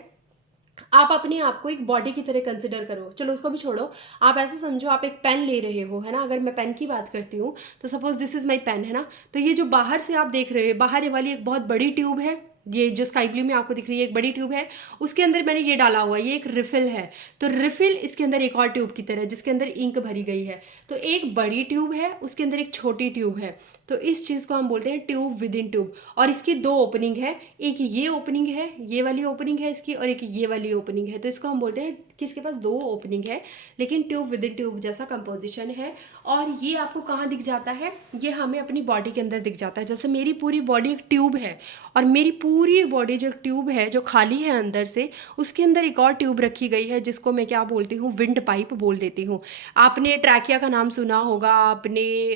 आप अपने आप को एक बॉडी की तरह कंसिडर करो। चलो उसको भी छोड़ो, आप ऐसे समझो आप एक पेन ले रहे हो है ना। अगर मैं पेन की बात करती हूँ तो suppose this is my pen है ना, तो ये जो बाहर से आप देख रहे हो, बाहर ये वाली एक बहुत बड़ी ट्यूब है, ये जो स्काई ब्लू में आपको दिख रही है एक बड़ी ट्यूब है, उसके अंदर मैंने ये डाला हुआ है, ये एक रिफिल है। तो रिफिल इसके अंदर एक और ट्यूब की तरह जिसके अंदर इंक भरी गई है। तो एक बड़ी ट्यूब है, उसके अंदर एक छोटी ट्यूब है। तो इस चीज़ को हम बोलते हैं ट्यूब विद इन ट्यूब। और इसकी 2 ओपनिंग है, एक ये ओपनिंग है, ये वाली ओपनिंग है इसकी, और एक ये वाली ओपनिंग है। तो इसको हम बोलते हैं कि इसके पास 2 ओपनिंग है लेकिन ट्यूब विद इन ट्यूब जैसा कंपोजिशन है। और ये आपको कहाँ दिख जाता है, ये हमें अपनी बॉडी के अंदर दिख जाता है। जैसे मेरी पूरी बॉडी एक ट्यूब है और मेरी पूरी बॉडी जो ट्यूब है जो खाली है अंदर से, उसके अंदर एक और ट्यूब रखी गई है जिसको मैं क्या बोलती हूँ, विंड पाइप बोल देती हूँ। आपने ट्रैकिया का नाम सुना होगा, आपने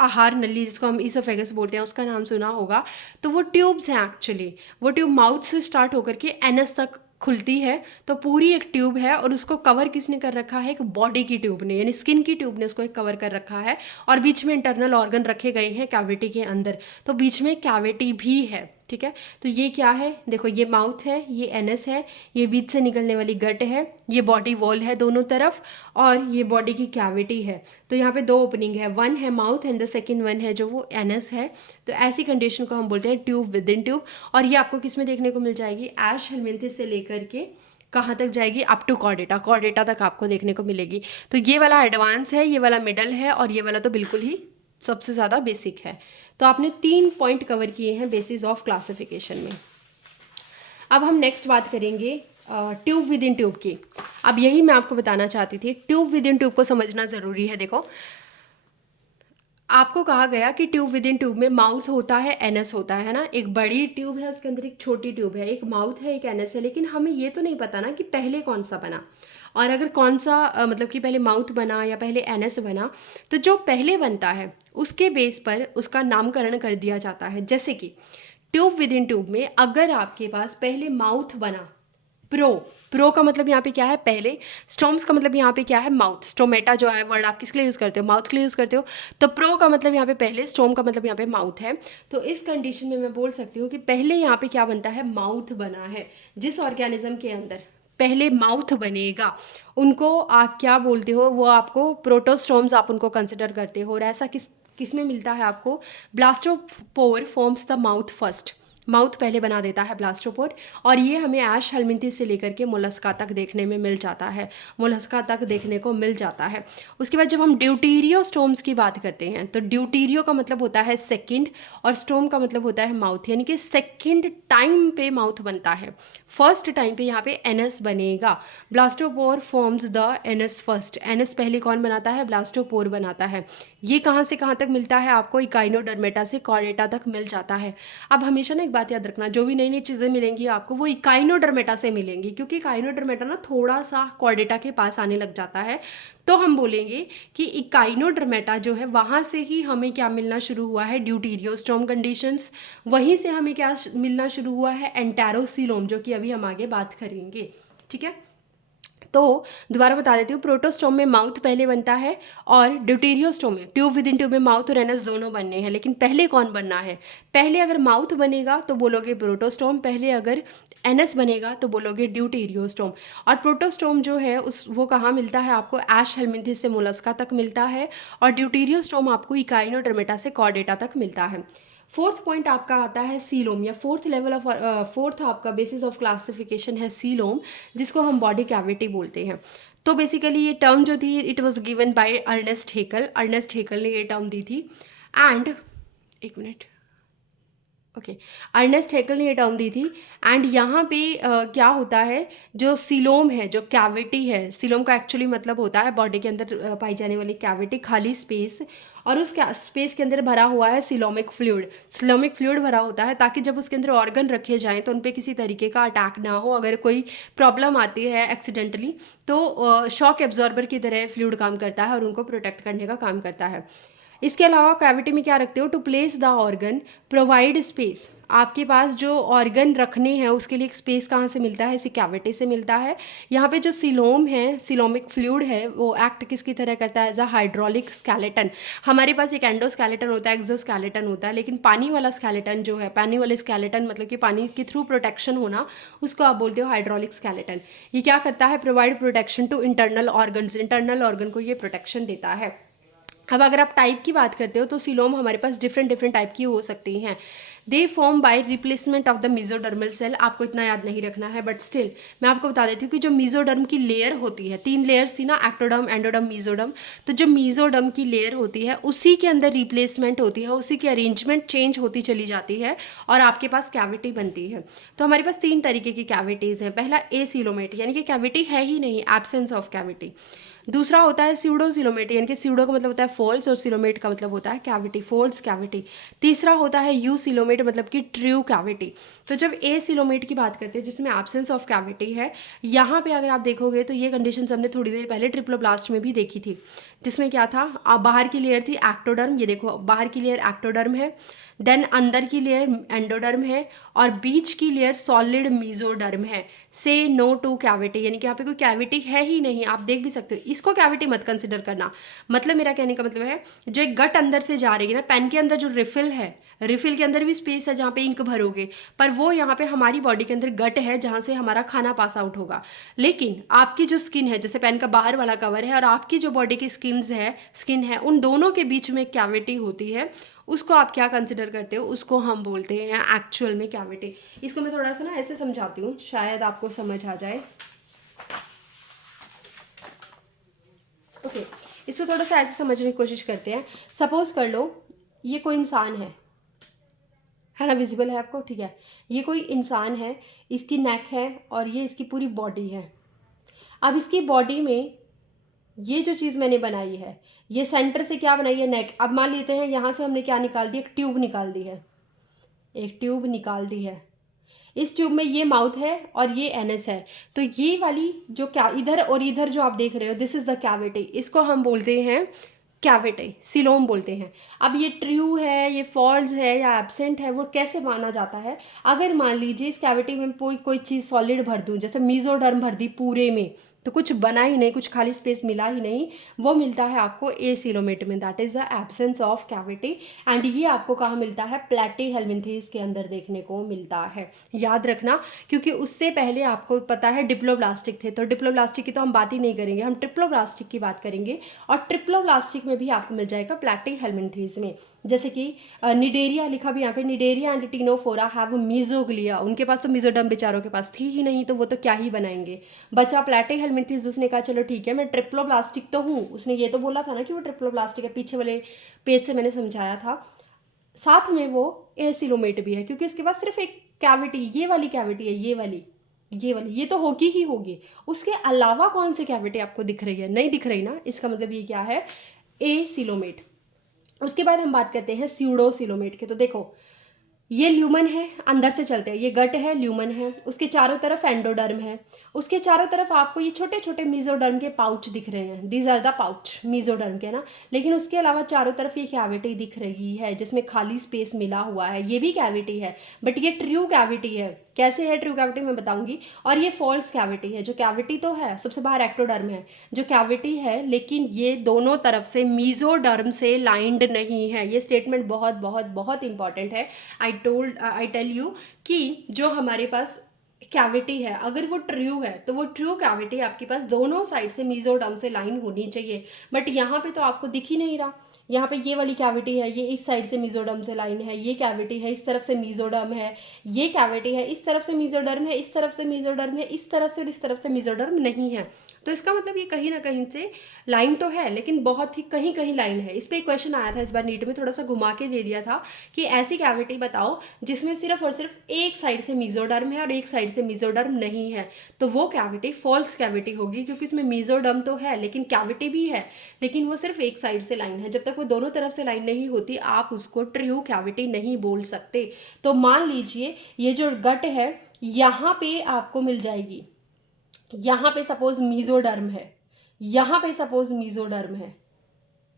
आहार नली जिसको हम ईसोफेगस बोलते हैं उसका नाम सुना होगा। तो वो ट्यूब्स हैं एक्चुअली, वो ट्यूब माउथ से स्टार्ट होकर के एनस तक खुलती है। तो पूरी एक ट्यूब है और उसको कवर किसने कर रखा है, एक बॉडी की ट्यूब ने, यानी स्किन की ट्यूब ने उसको एक कवर कर रखा है। और बीच में इंटरनल ऑर्गन रखे गए हैं कैविटी के अंदर, तो बीच में कैविटी भी है। ठीक है, तो ये क्या है, देखो ये माउथ है, ये एनस है, ये बीच से निकलने वाली गट है, ये बॉडी वॉल है दोनों तरफ, और ये बॉडी की कैविटी है। तो यहाँ पे 2 ओपनिंग है, वन है mouth and the second one है जो वो एनस है। तो ऐसी कंडीशन को हम बोलते हैं ट्यूब विद इन ट्यूब। और ये आपको किस में देखने को मिल जाएगी, एश हेलमिंथिस से लेकर के कहाँ तक जाएगी, अप टू कॉर्डेटा, कॉर्डेटा तक आपको देखने को मिलेगी। तो ये वाला एडवांस है, ये वाला मिडल है, और ये वाला तो बिल्कुल ही सबसे ज़्यादा बेसिक है। तो आपने 3 पॉइंट कवर किए हैं बेसिस ऑफ क्लासिफिकेशन में। अब हम नेक्स्ट बात करेंगे ट्यूब विद इन ट्यूब की। अब यही मैं आपको बताना चाहती थी, ट्यूब विद इन ट्यूब को समझना ज़रूरी है। देखो आपको कहा गया कि ट्यूब विद इन ट्यूब में माउथ होता है, एनस होता है ना, एक बड़ी ट्यूब है उसके अंदर एक छोटी ट्यूब है, एक माउथ है एक एनस है। लेकिन हमें ये तो नहीं पता ना कि पहले कौन सा बना, और अगर कौन सा मतलब कि पहले माउथ बना या पहले एनस बना। तो जो पहले बनता है उसके बेस पर उसका नामकरण कर दिया जाता है। जैसे कि ट्यूब विद इन ट्यूब में अगर आपके पास पहले माउथ बना, प्रो का मतलब यहाँ पे क्या है, पहले। स्टोम्स का मतलब यहाँ पे क्या है, माउथ। स्टोमेटा जो है वर्ड आप किसके लिए यूज़ करते हो, माउथ के लिए यूज़ करते हो। तो प्रो का मतलब यहाँ पे पहले, स्टोम का मतलब यहाँ पे माउथ है। तो इस कंडीशन में मैं बोल सकती हूँ कि पहले यहाँ पे क्या बनता है, माउथ बना है। जिस ऑर्गेनिज्म के अंदर पहले माउथ बनेगा उनको आप क्या बोलते हो, वो आपको प्रोटोस्टोम्स आप उनको कंसिडर करते हो। और ऐसा किस में मिलता है आपको, blastopore forms the mouth first. Mouth पहले बना देता है ब्लास्टोपोर, और ये हमें ऐश हेलमिंथेस से लेकर के मोलस्का तक देखने में मिल जाता है, मोलस्का तक देखने को मिल जाता है। उसके बाद जब हम ड्यूटीरियोस्टोम्स की बात करते हैं तो ड्यूटीरियो का मतलब होता है सेकंड और स्टोम का मतलब होता है माउथ, यानी कि सेकंड टाइम पे माउथ बनता है, फर्स्ट टाइम पे यहाँ पे एनस बनेगा। Blastopore forms the anus first, anus पहले कौन बनाता है? ब्लास्टोपोर बनाता है। ये कहाँ से कहाँ तक मिलता है आपको? इकाइनोडर्मेटा से कॉर्डेटा तक मिल जाता है। अब हमेशा ना एक बात याद रखना, जो भी नई नई चीज़ें मिलेंगी आपको वो इकाइनोडर्मेटा से मिलेंगी, क्योंकि इकाइनोडर्मेटा ना थोड़ा सा कॉर्डेटा के पास आने लग जाता है, तो हम बोलेंगे कि इकाइनोडर्मेटा जो है वहाँ से ही हमें क्या मिलना शुरू हुआ है? ड्यूटीरियोस्टोम कंडीशंस। वहीं से हमें क्या मिलना शुरू हुआ है? एंटेरोसीलोम, जो कि अभी हम आगे बात करेंगे। ठीक है, तो दोबारा बता देती हूँ, प्रोटोस्टोम में माउथ पहले बनता है और ड्यूटेरियोस्टोम में ट्यूब विद इन ट्यूब में माउथ और एनस दोनों बनने हैं, लेकिन पहले कौन बनना है? पहले अगर माउथ बनेगा तो बोलोगे प्रोटोस्टोम, पहले अगर एनस बनेगा तो बोलोगे ड्यूटेरियोस्टोम। और प्रोटोस्टोम जो है वो कहाँ मिलता है आपको? ऐश हेलमिंथेस से मोलस्का तक मिलता है, और ड्यूटेरियोस्टोम आपको इकाइनोडर्मेटा से कॉर्डेटा तक मिलता है। फोर्थ पॉइंट आपका आता है सीलोम, या फोर्थ लेवल ऑफ फोर्थ आपका बेसिस ऑफ क्लासिफिकेशन है सीलोम, जिसको हम बॉडी कैविटी बोलते हैं। तो बेसिकली ये टर्म जो थी it was given by Ernest Haeckel, Ernest Haeckel ने ये टर्म दी थी। एंड एक मिनट, ओके, अर्नेस्ट हेकल ने ये टर्म दी थी। एंड यहाँ पे क्या होता है, जो सीलोम है, जो कैविटी है, सीलोम का एक्चुअली मतलब होता है बॉडी के अंदर पाई जाने वाली कैविटी, खाली स्पेस, और उस स्पेस के अंदर भरा हुआ है सिलोमिक फ्लूइड। सिलोमिक फ्लूइड भरा होता है ताकि जब उसके अंदर ऑर्गन रखे जाएं तो उन पर किसी तरीके का अटैक ना हो, अगर कोई प्रॉब्लम आती है एक्सीडेंटली तो शॉक एब्जॉर्बर की तरह फ्लूइड काम करता है और उनको प्रोटेक्ट करने का काम करता है। इसके अलावा कैविटी में क्या रखते हो? To place the organ, provide space. आपके पास जो ऑर्गन रखने हैं उसके लिए एक स्पेस कहाँ से मिलता है? इसी कैविटी से मिलता है। यहाँ पे जो सिलोम है, सिलोमिक फ्लूइड है, वो एक्ट किसकी तरह करता है? As a hydraulic skeleton. हमारे पास एक एंडोस्केलेटन होता है, एक्सोस्केलेटन होता है, लेकिन पानी वाला स्केलेटन जो है, पानी वाले स्केलेटन मतलब कि पानी के थ्रू प्रोटेक्शन होना, उसको आप बोलते हो हाइड्रोलिक स्केलेटन। ये क्या करता है? Provide protection to internal organs, internal organ को ये प्रोटेक्शन देता है। अब अगर आप टाइप की बात करते हो तो सिलोम हमारे पास डिफरेंट टाइप की हो सकती हैं। They form by replacement of the mesodermal cell. आपको इतना याद नहीं रखना है, बट स्टिल मैं आपको बता देती हूँ कि जो मीजोडर्म की लेयर होती है, 3 लेयर्स थी ना, एक्टोडर्म, एंडोडर्म, मीजोडर्म, तो जो मीजोडर्म की लेयर होती है उसी के अंदर रिप्लेसमेंट होती है, उसी की अरेंजमेंट चेंज होती चली जाती है और आपके पास कैविटी बनती है। तो हमारे पास 3 तरीके की कैविटीज़ हैं। पहला एसिलोमेट, यानी कि कैविटी है ही नहीं, एब्सेंस ऑफ कैविटी। दूसरा होता है स्यूडोसिलोमेट, यानी कि स्यूडो का मतलब होता है फॉल्स और सिलोमेट का मतलब होता है कैविटी, फॉल्स कैविटी। तीसरा होता है यूसिलोमेट, मतलब कि ट्रू कैविटी। तो जब एसिलोमेट की बात करते हैं जिसमें एब्सेंस ऑफ कैविटी है, यहाँ पे अगर आप देखोगे तो ये कंडीशन हमने थोड़ी देर पहले ट्रिप्लोब्लास्ट में भी देखी थी, जिसमें क्या था, बाहर की लेयर थी एक्टोडर्म, ये देखो बाहर की लेयर एक्टोडर्म है, देन अंदर की लेयर एंडोडर्म है, और बीच की लेयर सॉलिड मीजोडर्म है। से नो टू कैविटी, यानी कि यहाँ पे कोई कैविटी है ही नहीं। आप देख भी सकते हो, इसको कैविटी मत कंसिडर करना। मतलब मेरा कहने का मतलब है, जो एक गट अंदर से जा रही है ना, पेन के अंदर जो रिफिल है, रिफिल के अंदर भी स्पेस है जहाँ पे इंक भरोगे, पर वो यहाँ पे हमारी बॉडी के अंदर गट है जहाँ से हमारा खाना पास आउट होगा। लेकिन आपकी जो स्किन है, जैसे पेन का बाहर वाला कवर है और आपकी जो बॉडी की स्किन है, उन दोनों के बीच में कैविटी होती है। उसको आप क्या कंसिडर करते हो? उसको हम बोलते हैं एक्चुअल में कैविटी। इसको मैं थोड़ा सा ना ऐसे समझाती हूँ, शायद आपको समझ आ जाए। ओके, इसको थोड़ा सा ऐसे समझने की कोशिश करते हैं। सपोज कर लो ये कोई इंसान है ना, विजिबल है आपको? ठीक है, ये कोई इंसान है, इसकी नेक है और ये इसकी पूरी बॉडी है। अब इसकी बॉडी में ये जो चीज़ मैंने बनाई है, ये सेंटर से क्या बनाई है? नेक। अब मान लेते हैं यहाँ से हमने क्या निकाल दी? एक ट्यूब निकाल दी है, एक ट्यूब निकाल दी है। इस ट्यूब में ये माउथ है और ये एनएस है। तो ये वाली जो क्या इधर और इधर जो आप देख रहे हो, दिस इज द कैविटी। इसको हम बोलते हैं कैविटी, सिलोम बोलते हैं। अब ये ट्रू है, ये फॉल्स है या एब्सेंट है, वो कैसे माना जाता है? अगर मान लीजिए इस कैविटी में कोई चीज़ सॉलिड भर दूँ, जैसे मीजोडर्म भर दी पूरे में, तो कुछ बना ही नहीं, कुछ खाली स्पेस मिला ही नहीं, वो मिलता है आपको एसिलोमेट में, that is the absence of cavity. And ये आपको कहाँ मिलता है, प्लैटीहेल्मिन्थेस के अंदर देखने को मिलता है, याद रखना। क्योंकि उससे पहले आपको पता है डिप्लोब्लास्टिक थे, तो डिप्लोब्लास्टिक की तो हम बात ही नहीं करेंगे, हम ट्रिप्लोब्लास्टिक की बात करेंगे। और ट्रिप्लोब्लास्टिक में भी आपको मिल जाएगा प्लैटीहेल्मिन्थेस में, जैसे कि निडेरिया लिखा भी यहाँ पे, Cnidaria and Ctenophora have mesoglea, उनके पास तो मीजोडर्म बेचारों के पास थी ही नहीं, तो वो तो क्या ही बनाएंगे। बचा प्लैटीहेल्मिन्थेस, उसने कहा चलो ठीक है मैं ट्रिप्लोब्लास्टिक तो हूँ, उसने ये तो बोला था ना कि वो ट्रिप्लोब्लास्टिक है, पीछे वाले पेज से मैंने समझाया था। साथ में वो एसिलोमेट भी है, क्योंकि इसके पास सिर्फ एक कैविटी, ये वाली कैविटी है, ये वाली ये तो होगी ही होगी। उसके अलावा कौन सी कैविटी आपको दिख रही है, नहीं दिख रही ना, इसका मतलब ये क्या है, एसिलोमेट। उसके बाद हम बात करते हैं स्यूडोसिलोमेट के। तो देखो ये ल्यूमन है, अंदर से चलते हैं, ये गट है, ल्यूमन है, उसके चारों तरफ एंडोडर्म है, उसके चारों तरफ आपको ये छोटे छोटे मीजोडर्म के पाउच दिख रहे हैं, these are the pouch mesoderm के ना। लेकिन उसके अलावा चारों तरफ ये कैविटी दिख रही है जिसमें खाली स्पेस मिला हुआ है, ये भी कैविटी है, बट ये ट्रू कैविटी है। कैसे है ट्रू कैविटी मैं बताऊंगी। और ये फॉल्स कैविटी है, जो कैविटी तो है सबसे बाहर एक्टोडर्म है, जो कैविटी है लेकिन ये दोनों तरफ से मीजोडर्म से लाइंड नहीं है। ये स्टेटमेंट बहुत बहुत बहुत इंपॉर्टेंट है। आई टेल यू कि जो हमारे पास कैविटी है अगर वो ट्रू है तो वो ट्रू कैविटी आपके पास दोनों साइड से मीजोडर्म से लाइन होनी चाहिए, बट यहाँ पे तो आपको दिख ही नहीं रहा। यहाँ पे ये वाली कैविटी है, ये इस साइड से मीजोडर्म से लाइन है, ये कैविटी है इस तरफ से मीजोडर्म है, ये कैविटी है इस तरफ से मीजोडर्म है, इस तरफ से मीजोडर्म है, इस तरफ से और इस तरफ से मीजोडर्म नहीं है। तो इसका मतलब ये कहीं ना कहीं से लाइन तो है लेकिन बहुत ही कहीं कहीं लाइन है। इस पर एक क्वेश्चन आया था इस बार नीट में, थोड़ा सा घुमा के दे दिया था कि ऐसी कैविटी बताओ जिसमें सिर्फ और सिर्फ एक साइड से मीजोडर्म है और एक साइड से मीजोडर्म नहीं है, तो वो कैविटी फॉल्स कैविटी होगी, क्योंकि इसमें मीजोडर्म तो है लेकिन कैविटी भी है, लेकिन वो सिर्फ एक साइड से लाइन है। जब तक वो दोनों तरफ से लाइन नहीं होती आप उसको ट्रू कैविटी नहीं बोल सकते। तो मान लीजिए ये जो गट है यहाँ पे आपको मिल जाएगी, यहाँ पे सपोज मीजोडर्म है, यहाँ पे सपोज मीजोडर्म है,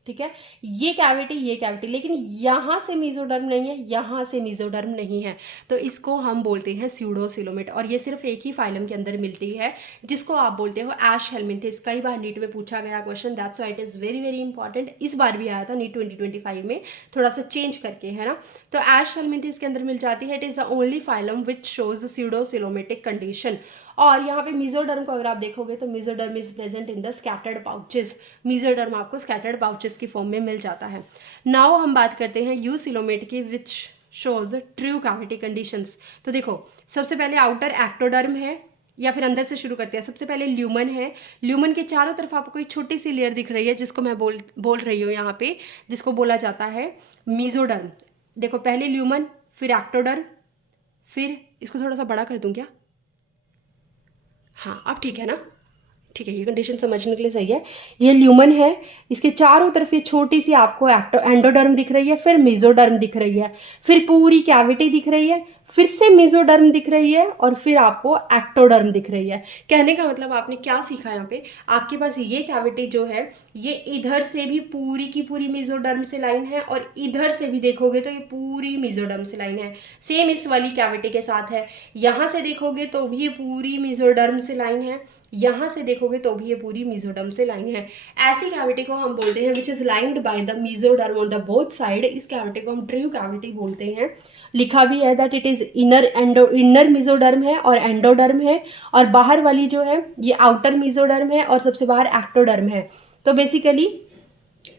ठीक है, ये कैविटी, लेकिन यहाँ से मीजोडर्म नहीं है, यहाँ से मीजोडर्म नहीं है, तो इसको हम बोलते हैं स्यूडोसिलोमेट। और ये सिर्फ एक ही फाइलम के अंदर मिलती है जिसको आप बोलते हो एश हेल्मिन्थेस। कई बार नीट में पूछा गया question, that's why it is very very important. इस बार भी आया था नीट 2025 में, थोड़ा सा चेंज करके, है ना। तो एश हेल्मिन्थेस के अंदर मिल जाती है। It is the only phylum which shows the pseudocoelomatic condition. और यहाँ पे मीजोडर्म को अगर आप देखोगे तो mesoderm is present in the scattered pouches, mesoderm आपको स्कैटर्ड पाउचेस की फॉर्म में मिल जाता है। नाउ हम बात करते हैं यूसिलोमेट की which shows true cavity conditions. तो देखो सबसे पहले आउटर एक्टोडर्म है, या फिर अंदर से शुरू करते हैं। सबसे पहले ल्यूमन है, ल्यूमन के चारों तरफ आपको एक छोटी सी लेयर दिख रही है जिसको मैं बोल रही हूँ यहाँ पे, जिसको बोला जाता है मीजोडर्म। देखो पहले ल्यूमन, फिर एक्टोडर्म, फिर इसको थोड़ा सा बड़ा कर दूँ क्या, हाँ अब ठीक है ना, ठीक है, ये कंडीशन समझने के लिए सही है। ये ल्यूमन है, इसके चारों तरफ ये छोटी सी आपको एंडोडर्म दिख रही है, फिर मीजोडर्म दिख रही है, फिर पूरी कैविटी दिख रही है, फिर से मीजोडर्म दिख रही है, और फिर आपको एक्टोडर्म दिख रही है। कहने का मतलब आपने क्या सीखा यहाँ पे, आपके पास ये कैविटी जो है ये इधर से भी पूरी की पूरी मीजोडर्म से लाइन है, और इधर से भी देखोगे तो ये पूरी मीजोडर्म से लाइन है। सेम इस वाली कैविटी के साथ है, यहाँ से देखोगे तो भी ये पूरी मीजोडर्म से लाइन है, यहाँ से देखोगे तो भी ये पूरी मीजोडर्म से लाइन है। ऐसी कैविटी को हम बोलते हैं which is lined by the mesoderm on the both side. इस कैविटी को हम ट्रू कैविटी बोलते हैं। लिखा भी है that it is inner mesoderm है और एंडोडर्म है, और बाहर वाली जो है ये आउटर मीजोडर्म है और सबसे बाहर एक्टोडर्म है। तो बेसिकली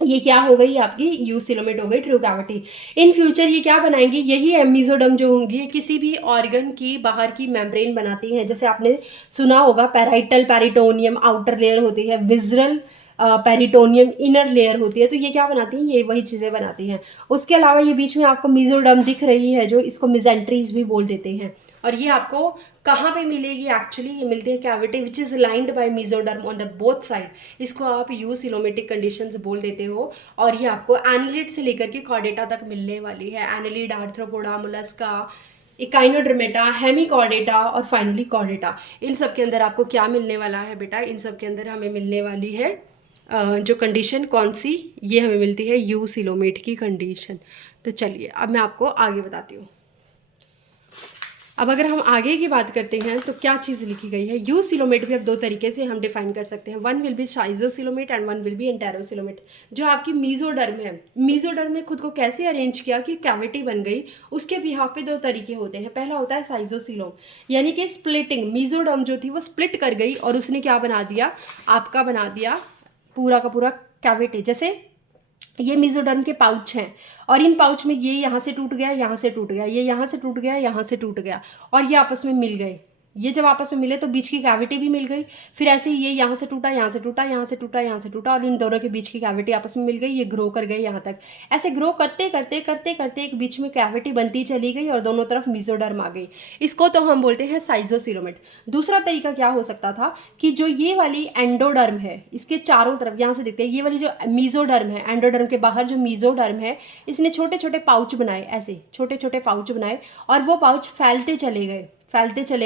ये क्या हो गई आपकी यूसिलोमेट हो गई ट्रू कैविटी। इन फ्यूचर ये क्या बनाएंगी, यही मीजोडर्म जो होंगी किसी भी ऑर्गन की बाहर की मेम्ब्रेन बनाती हैं। जैसे आपने सुना होगा पैराइटल पेरिटोनियम आउटर लेयर होती है, विजरल पेरिटोनियम इनर लेयर होती है, तो ये क्या बनाती हैं, ये वही चीज़ें बनाती हैं। उसके अलावा ये बीच में आपको मीजोडर्म दिख रही है जो इसको मिजेंट्रीज भी बोल देते हैं, और ये आपको कहाँ पे मिलेगी, एक्चुअली ये मिलती है cavity which is lined by mesoderm on the both side. इसको आप यूसिलोमेटिक कंडीशंस बोल देते हो, और ये आपको एनालिड से लेकर के कॉर्डेटा तक मिलने वाली है। Annelid, arthropoda, Mollusca, Echinodermata, Hemichordata और फाइनली कॉर्डेटा। इन सब के अंदर आपको क्या मिलने वाला है बेटा, इन सब के अंदर हमें मिलने वाली है जो कंडीशन कौन सी, ये हमें मिलती है यूसिलोमेट की कंडीशन। तो चलिए अब मैं आपको आगे बताती हूँ। अब अगर हम आगे की बात करते हैं तो क्या चीज़ लिखी गई है, यूसिलोमेट भी अब दो तरीके से हम डिफाइन कर सकते हैं। One will be schizocoelomate and one will be enterocoelomate. जो आपकी मीजोडर्म है, मीजोडर्म ने खुद को कैसे अरेंज किया कि कैविटी बन गई, उसके बिहाफ पे दो तरीके होते हैं। पहला होता है साइजोसिलोम, यानी कि स्प्लिटिंग, मीजोडर्म जो थी वो स्प्लिट कर गई और उसने क्या बना दिया, आपका बना दिया पूरा का पूरा कैविटी। जैसे ये मीजोडर्म के पाउच हैं और इन पाउच में ये यहाँ से टूट गया, यहाँ से टूट गया, ये यहाँ से टूट गया, यहाँ से टूट गया और ये आपस में मिल गए। ये जब आपस में मिले तो बीच की कैविटी भी मिल गई। फिर ऐसे ही ये यहाँ से टूटा, यहाँ से टूटा, यहाँ से टूटा, यहाँ से टूटा और इन दोनों के बीच की कैविटी आपस में मिल गई, ये ग्रो कर गए यहाँ तक। ऐसे ग्रो करते करते करते करते एक बीच में कैविटी बनती चली गई और दोनों तरफ मीजोडर्म आ गई। इसको तो हम बोलते हैं साइजोसिलोमेट। दूसरा तरीका क्या हो सकता था कि जो ये वाली एंडोडर्म है, इसके चारों तरफ यहाँ से देखते हैं, ये वाली जो मीजोडर्म है, एंडोडर्म के बाहर जो मीजोडर्म है, इसने छोटे छोटे पाउच बनाए, ऐसे छोटे छोटे पाउच बनाए और वो पाउच फैलते चले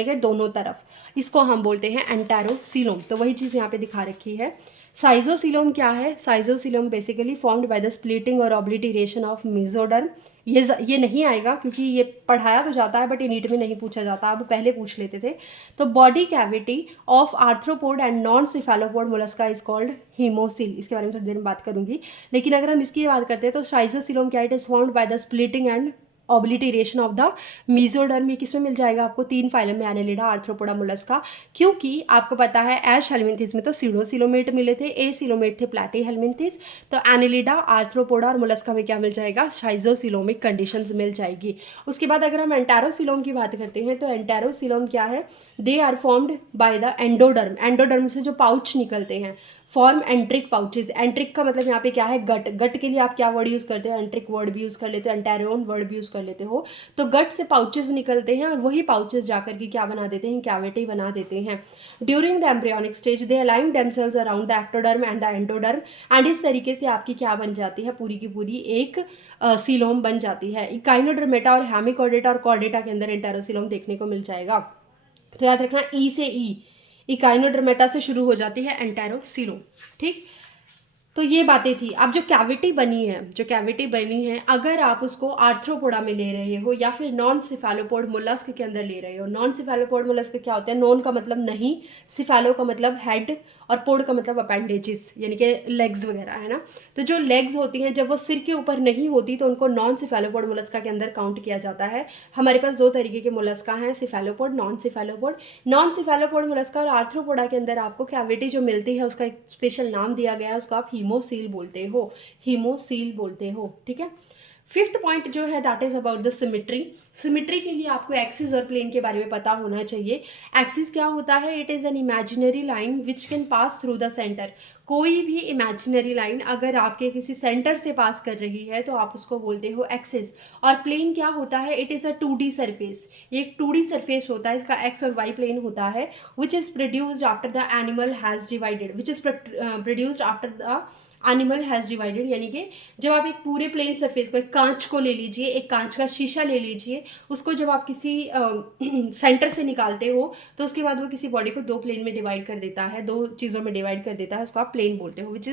गए दोनों तरफ। इसको हम बोलते हैं एंटेरोसिलोम। तो वही चीज़ यहाँ पे दिखा रखी है। साइजोसिलोम क्या है, schizocoelom basically formed by the splitting और ऑब्लिटरेशन ऑफ मीजोडर्म। ये नहीं आएगा क्योंकि ये पढ़ाया तो जाता है बट ये नीट में नहीं पूछा जाता, अब पहले पूछ लेते थे। तो body cavity of arthropod and non cephalopod Mollusca is called haemocoel. इसके बारे में थोड़ी देर में बात करूंगी, लेकिन अगर हम इसकी बात करते हैं तो साइजोसिलोम क्या, it is formed by the splitting and obliteration of the mesoderm. ये किसमें मिल जाएगा आपको, तीन फाइलम में, एनेलिडा, आर्थ्रोपोडा, मोलस्का। क्योंकि आपको पता है एश हेलमिंथिस में तो सीडोसिलोमेट मिले थे, ए सिलोमेट थे प्लेटी हेलमिंथिस। तो एनेलिडा, आर्थ्रोपोडा और मोलस्का में क्या मिल जाएगा, साइजोसिलोमिक कंडीशंस मिल जाएगी। उसके बाद अगर हम एंटेरोसिलोम की बात करते हैं तो एंटेरोसिलोम क्या है, they are formed by the endoderm. Endoderm से जो पाउच निकलते हैं फॉर्म एंट्रिक पाउचेज। एंट्रिक का मतलब यहाँ पे क्या है, गट। गट के लिए आप क्या वर्ड यूज़ करते हो, एंट्रिक वर्ड भी यूज़ कर लेते हो, एंटेरियन वर्ड भी यूज़ कर लेते हो। तो गट से पाउचेज निकलते हैं और वही पाउचेज जाकर के क्या बना देते हैं, कैविटी बना देते हैं। During the embryonic stage they align themselves around the ectoderm and the endoderm and इस तरीके से आपकी क्या बन जाती है, पूरी की पूरी एक सीलोम बन जाती है। इकाइनोडर्मेटा और हेमिकॉर्डेटा और कॉर्डेटा के अंदर एंटेरोसिलोम देखने को मिल जाएगा। तो याद रखना ई से ई, इकाइनोडर्मेटा से शुरू हो जाती है एंटेरोसिलोम। ठीक, तो ये बातें थी। अब जो कैविटी बनी है अगर आप उसको आर्थ्रोपोडा में ले रहे हो या फिर नॉन सिफेलोपोड मोलस्क के अंदर ले रहे हो। नॉन सिफेलोपोड मोलस्क क्या होता है, नॉन का मतलब नहीं, सिफेलो का मतलब हेड और पोड का मतलब अपेंडेजेस यानी कि लेग्स वगैरह, है ना। तो जो लेग्स होती हैं जब वो सिर के ऊपर नहीं होती तो उनको नॉन सिफेलोपोड मोलस्का के अंदर काउंट किया जाता है। हमारे पास दो तरीके के मोलस्का हैं, cephalopod, non cephalopod. Non cephalopod Mollusca और आर्थ्रोपोडा के अंदर आपको कैविटी जो मिलती है उसका एक स्पेशल नाम दिया गया है, उसको आप हीमोसील बोलते हो, ठीक है। फिफ्थ पॉइंट जो है that is about the symmetry. Symmetry के लिए आपको एक्सिस और प्लेन के बारे में पता होना चाहिए। एक्सिस क्या होता है, it is an imaginary line which can pass through the centre. कोई भी इमेजिनरी लाइन अगर आपके किसी सेंटर से पास कर रही है तो आप उसको बोलते हो एक्सिस। और प्लेन क्या होता है, it is a 2D surface. ये एक 2D सरफेस होता है, इसका एक्स और वाई प्लेन होता है, which is produced after the animal has divided, यानी कि जब आप एक पूरे प्लेन सरफेस को, एक कांच को ले लीजिए, एक कांच का शीशा ले लीजिए, उसको जब आप किसी सेंटर से निकालते हो तो उसके बाद वो किसी बॉडी को दो प्लेन में डिवाइड कर देता है, दो चीज़ों में डिवाइड कर देता है, उसको आप प्लेन बोलते हो, which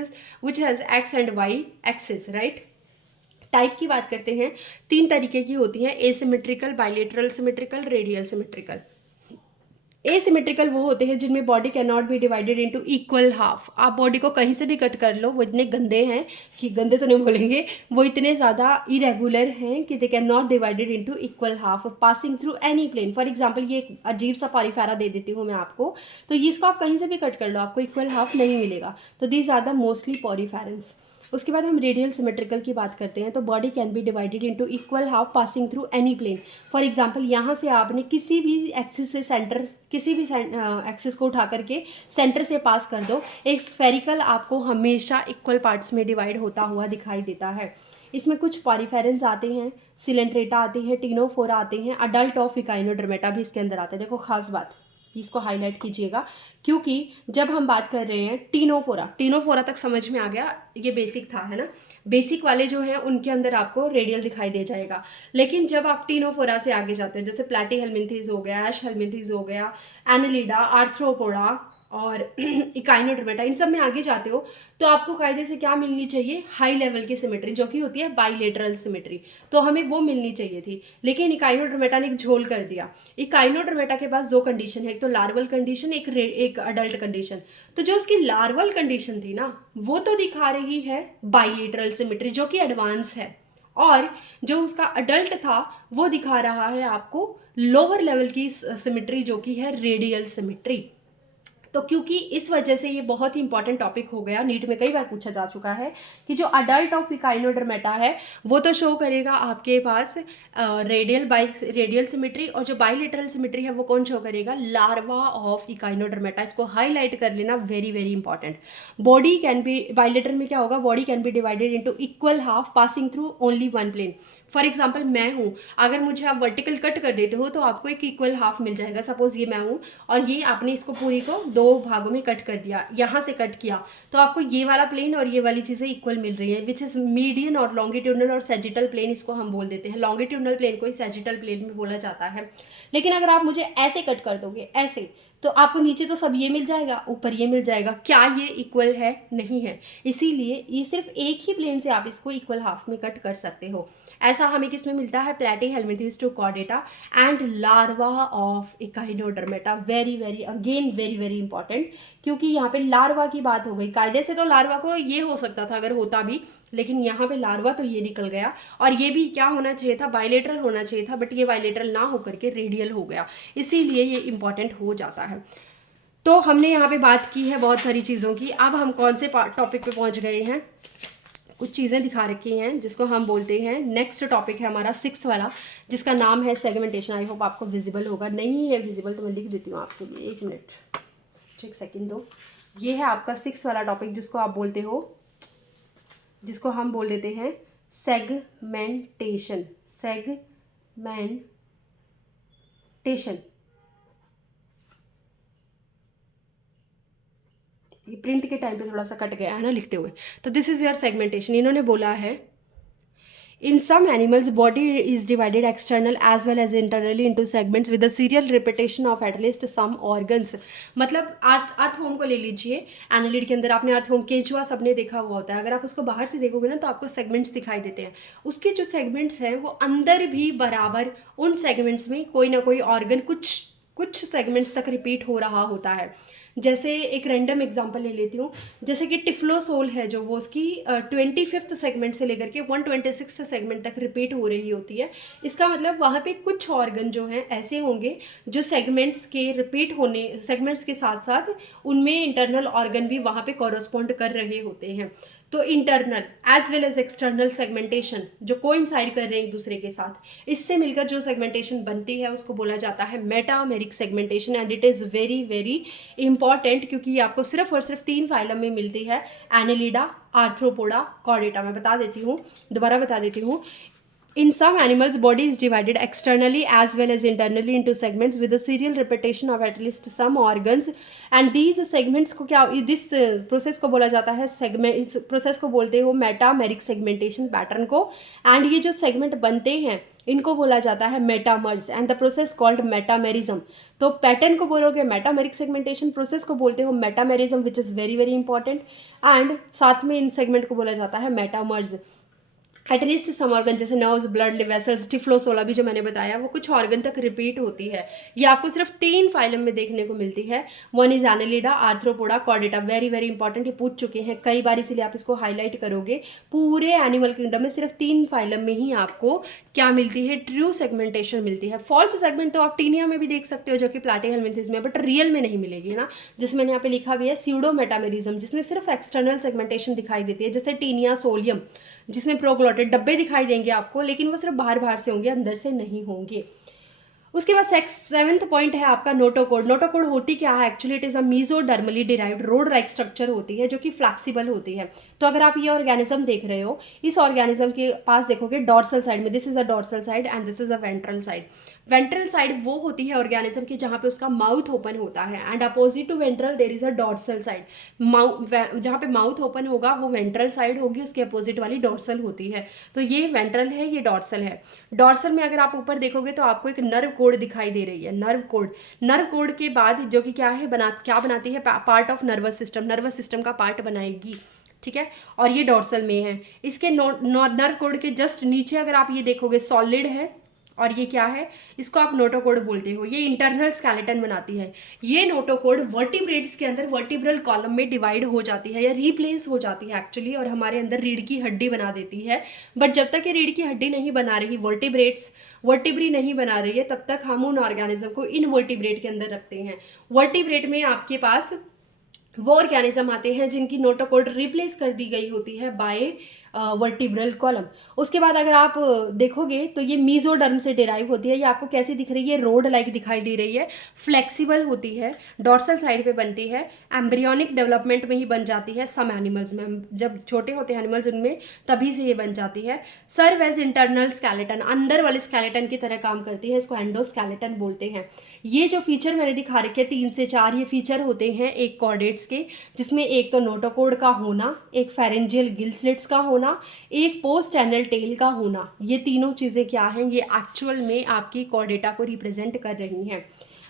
has X and Y axis, right. Type की बात करते हैं, तीन तरीके की होती हैं, asymmetrical, bilateral symmetrical, radial symmetrical. Asymmetrical वो होते हैं जिनमें body can not be divided into equal half. आप बॉडी को कहीं से भी कट कर लो, वो इतने गंदे हैं कि, गंदे तो नहीं बोलेंगे, वो इतने ज़्यादा इरेगुलर हैं कि they can not divided into equal half passing through any plane. For example ये एक अजीब सा पॉरीफेरा दे देती हूँ मैं आपको, तो इसको आप कहीं से भी कट कर लो, आपको इक्वल हाफ नहीं मिलेगा। तो these are the mostly poriferans. उसके बाद हम रेडियल सिमेट्रिकल की बात करते हैं, तो body can be divided into equal half passing through any plane. For example यहाँ से आपने किसी भी एक्सिस से सेंटर, किसी भी एक्सिस को उठा करके सेंटर से पास कर दो, एक स्फेरिकल आपको हमेशा इक्वल पार्ट्स में डिवाइड होता हुआ दिखाई देता है। इसमें कुछ पॉरीफेरेंस आते हैं, सिलेंट्रेटा आते हैं, टीनोफोरा आते हैं, अडल्ट ऑफ इकाइनोडर्मेटा भी इसके अंदर आते हैं। देखो खास बात, इसको हाईलाइट कीजिएगा, क्योंकि जब हम बात कर रहे हैं टीनोफोरा तक समझ में आ गया, ये बेसिक था, है ना। बेसिक वाले जो हैं उनके अंदर आपको रेडियल दिखाई दे जाएगा, लेकिन जब आप टीनोफोरा से आगे जाते हो, जैसे प्लेटी हेलमिंथिस हो गया, एश हेलमिंथिस हो गया, एनेलिडा, आर्थ्रोपोडा, और इकाइनोडर्मेटा, इन सब में आगे जाते हो तो आपको कायदे से क्या मिलनी चाहिए, हाई लेवल की सिमेट्री जो कि होती है बाइलेटरल सिमेट्री, तो हमें वो मिलनी चाहिए थी, लेकिन इकाइनोडर्मेटा ने एक झोल कर दिया। इकाइनोडर्मेटा के पास दो कंडीशन है, एक तो लार्वल कंडीशन, एक अडल्ट कंडीशन। तो जो उसकी लार्वल कंडीशन थी ना वो तो दिखा रही है बाइलेटरल सिमेट्री जो कि एडवांस है, और जो उसका अडल्ट था वो दिखा रहा है आपको लोअर लेवल की सिमेट्री जो कि है रेडियल सिमेट्री। तो क्योंकि इस वजह से ये बहुत ही इंपॉर्टेंट टॉपिक हो गया, नीट में कई बार पूछा जा चुका है कि जो अडल्ट ऑफ इकाइनोडर्मेटा है वो तो शो करेगा आपके पास रेडियल सिमेट्री, और जो बाइलेटरल सिमेट्री है वो कौन शो करेगा, लार्वा ऑफ इकाइनोडर्मेटा। इसको हाईलाइट कर लेना, very very important. Body can be, bilateral में क्या होगा, body can be divided into equal half passing through only one plane. For example मैं हूँ, अगर मुझे आप वर्टिकल कट कर देते हो तो आपको एक इक्वल हाफ मिल जाएगा। सपोज ये मैं हूँ और ये आपने इसको पूरी को दो भागों में कट कर दिया, यहाँ से कट किया, तो आपको ये वाला प्लेन और ये वाली चीज़ें इक्वल मिल रही है, विच इज़ मीडियन और लॉन्गिट्यूडनल और सैजिटल प्लेन, इसको हम बोल देते हैं। लॉन्गिट्यूडनल प्लेन को ही सैजिटल प्लेन में बोला जाता है। लेकिन अगर आप मुझे ऐसे कट कर दोगे, ऐसे, तो आपको नीचे तो सब ये मिल जाएगा, ऊपर ये मिल जाएगा, क्या ये इक्वल है, नहीं है। इसीलिए ये सिर्फ एक ही प्लेन से आप इसको इक्वल हाफ में कट कर सकते हो। ऐसा हमें किस में मिलता है, Platyhelminthes to Chordata and larva of Echinodermata. Very very again very very important, क्योंकि यहाँ पे लार्वा की बात हो गई। कायदे से तो लार्वा को ये हो सकता था अगर होता भी, लेकिन यहाँ पे लार्वा तो ये निकल गया, और ये भी क्या होना चाहिए था, बाइलेटरल होना चाहिए था, बट ये बाइलेटरल ना होकर के रेडियल हो गया, इसीलिए ये इंपॉर्टेंट हो जाता है। तो हमने यहाँ पे बात की है बहुत सारी चीज़ों की। अब हम कौन से टॉपिक पे पहुँच गए हैं, कुछ चीज़ें दिखा रखी हैं जिसको हम बोलते हैं, नेक्स्ट टॉपिक है हमारा 6th वाला, जिसका नाम है सेगमेंटेशन। आई होप आपको विजिबल होगा, नहीं है विजिबल तो मैं लिख देती हूँ आपके लिए, एक मिनट, एक सेकंड दो। ये है आपका 6th वाला टॉपिक जिसको आप बोलते हो, जिसको हम बोल देते हैं सेगमेंटेशन। ये प्रिंट के टाइम पे थोड़ा सा कट गया है ना लिखते हुए। तो दिस इज योर सेगमेंटेशन। इन्होंने बोला है in some animals body is divided external as well as internally into segments with a serial repetition of at least some organs. मतलब अर्थवर्म को ले लीजिए, एनालिड के अंदर आपने अर्थवर्म, केंचुआ सबने देखा हुआ होता है, अगर आप उसको बाहर से देखोगे ना तो आपको सेगमेंट्स दिखाई देते हैं। उसके जो सेगमेंट्स हैं वो अंदर भी बराबर उन सेगमेंट्स में कोई ना कोई ऑर्गन कुछ सेगमेंट्स तक रिपीट हो रहा होता है। जैसे एक रैंडम एग्जांपल ले लेती हूँ, जैसे कि टिफ्लोसोल है जो वो उसकी 25th सेगमेंट से लेकर के 126th सेगमेंट तक रिपीट हो रही होती है। इसका मतलब वहाँ पे कुछ ऑर्गन जो हैं ऐसे होंगे जो सेगमेंट्स के रिपीट होने, सेगमेंट्स के साथ साथ उनमें इंटरनल ऑर्गन भी वहाँ पे कॉरस्पॉन्ड कर रहे होते हैं। तो internal as well as external segmentation जो कोइंसाइड कर रहे हैं एक दूसरे के साथ, इससे मिलकर जो सेगमेंटेशन बनती है उसको बोला जाता है metameric segmentation. And it is very very important, क्योंकि ये आपको सिर्फ और सिर्फ 3 फाइलम में मिलती है, एनेलिडा, आर्थ्रोपोडा, कॉर्डेटा। मैं बता देती हूँ, दोबारा बता देती हूँ। In some animals, body is divided externally as well as internally into segments with a serial repetition of at least some organs. And these segments को क्या, this process को बोला जाता है segment, इस process को बोलते हो मेटामेरिक segmentation pattern को। and ये जो segment बनते हैं इनको बोला जाता है metamers and the process called metamerism. तो पैटर्न को बोलोगे मेटामेरिक सेगमेंटेशन, प्रोसेस को बोलते हो metamerism, which is very very important. And साथ में इन सेगमेंट को बोला जाता है मेटामर्स। एटलीस्ट सम ऑर्गन जैसे नर्व्स, ब्लड वेसल्स, टिफ्लोसोला भी जो मैंने बताया वो कुछ ऑर्गन तक रिपीट होती है। ये आपको सिर्फ 3 फाइलम में देखने को मिलती है। One is Annelida, arthropoda, Chordata. Very very important, ये पूछ चुके हैं कई बार, इसीलिए आप इसको हाईलाइट करोगे। पूरे एनिमल किंगडम में सिर्फ 3 फाइलम में ही आपको क्या मिलती है, ट्रू सेगमेंटेशन मिलती है। फॉल्स सेगमेंट तो आप टीनिया में भी देख सकते हो जो कि प्लैटीहेल्मिंथेस में, बट रियल में नहीं मिलेगी ना। जिसमें मैंने यहाँ पे लिखा भी है स्यूडो मेटामेरिज्म, जिसमें सिर्फ एक्सटर्नल सेगमेंटेशन दिखाई देती है, जैसे टीनिया सोलियम जिसमें प्रोग्लॉटेड डब्बे दिखाई देंगे आपको, लेकिन वो सिर्फ बाहर से होंगे, अंदर से नहीं होंगे। उसके बाद 7th पॉइंट है आपका नोटोकोड। नोटोकोड होती क्या है, actually it is a mesodermally derived road like structure होती है जो कि फ्लैक्सिबल होती है। तो अगर आप ये ऑर्गेनिज्म देख रहे हो, इस ऑर्गेनिज्म के पास देखोगे डॉर्सल साइड में, this is a dorsal side and this is a ventral side. Ventral side वो होती है ऑर्गेनिज्म की जहाँ पे उसका माउथ ओपन होता है, and opposite to ventral there is a dorsal side. जहाँ पे माउथ ओपन होगा वो वेंट्रल साइड होगी, उसके अपोजिट वाली डॉर्सल होती है। तो ये वेंट्रल है, ये डॉर्सल है। डॉर्सल में अगर आप ऊपर देखोगे तो आपको एक नर्व कोड दिखाई दे रही है, नर्व कोड के बाद जो कि क्या है क्या बनाती है, पार्ट ऑफ नर्वस सिस्टम का पार्ट बनाएगी, ठीक है। और ये डोर्सल में है। इसके नर्व कोड के जस्ट नीचे अगर आप ये देखोगे सॉलिड है, और ये क्या है, इसको आप नोटोकोड बोलते हो। ये इंटरनल स्केलेटन बनाती है। ये नोटोकोड वर्टिब्रेट्स के अंदर वर्टिब्रल कॉलम में डिवाइड हो जाती है या रिप्लेस हो जाती है एक्चुअली, और हमारे अंदर रीढ़ की हड्डी बना देती है। बट जब तक ये रीढ़ की हड्डी नहीं बना रही, वर्टिब्री नहीं बना रही है, तब तक हम उन ऑर्गेनिज्म को इनवर्टिब्रेट के अंदर रखते हैं। वर्टिब्रेट में आपके पास वो ऑर्गेनिज्म आते हैं जिनकी नोटोकोड रिप्लेस कर दी गई होती है बाय वर्टिब्रल कॉलम। उसके बाद अगर आप देखोगे तो ये मीजोडर्म से डिराइव होती है। ये आपको कैसी दिख रही है, रोड लाइक दिखाई दे रही है, फ्लेक्सिबल होती है, डॉर्सल साइड पे बनती है, एम्ब्रियोनिक डेवलपमेंट में ही बन जाती है। सम एनिमल्स में, हम जब छोटे होते हैं एनिमल्स उनमें तभी से ये बन जाती है। सर्व एज इंटरनल स्केलेटन, अंदर वाले स्केलेटन की तरह काम करती है, इसको एंडोस्केलेटन बोलते हैं। ये जो फीचर मैंने दिखा रखे 3 से 4 ये फीचर होते हैं एक कॉर्डेट्स के, जिसमें एक तो नोटोकोड का होना, एक फेरेंजियल गिल स्लिट्स का होना, एक पोस्ट एनल टेल का होना। ये तीनों चीज़ें क्या हैं, ये एक्चुअल में आपकी कॉर्डेटा को रिप्रेजेंट कर रही हैं।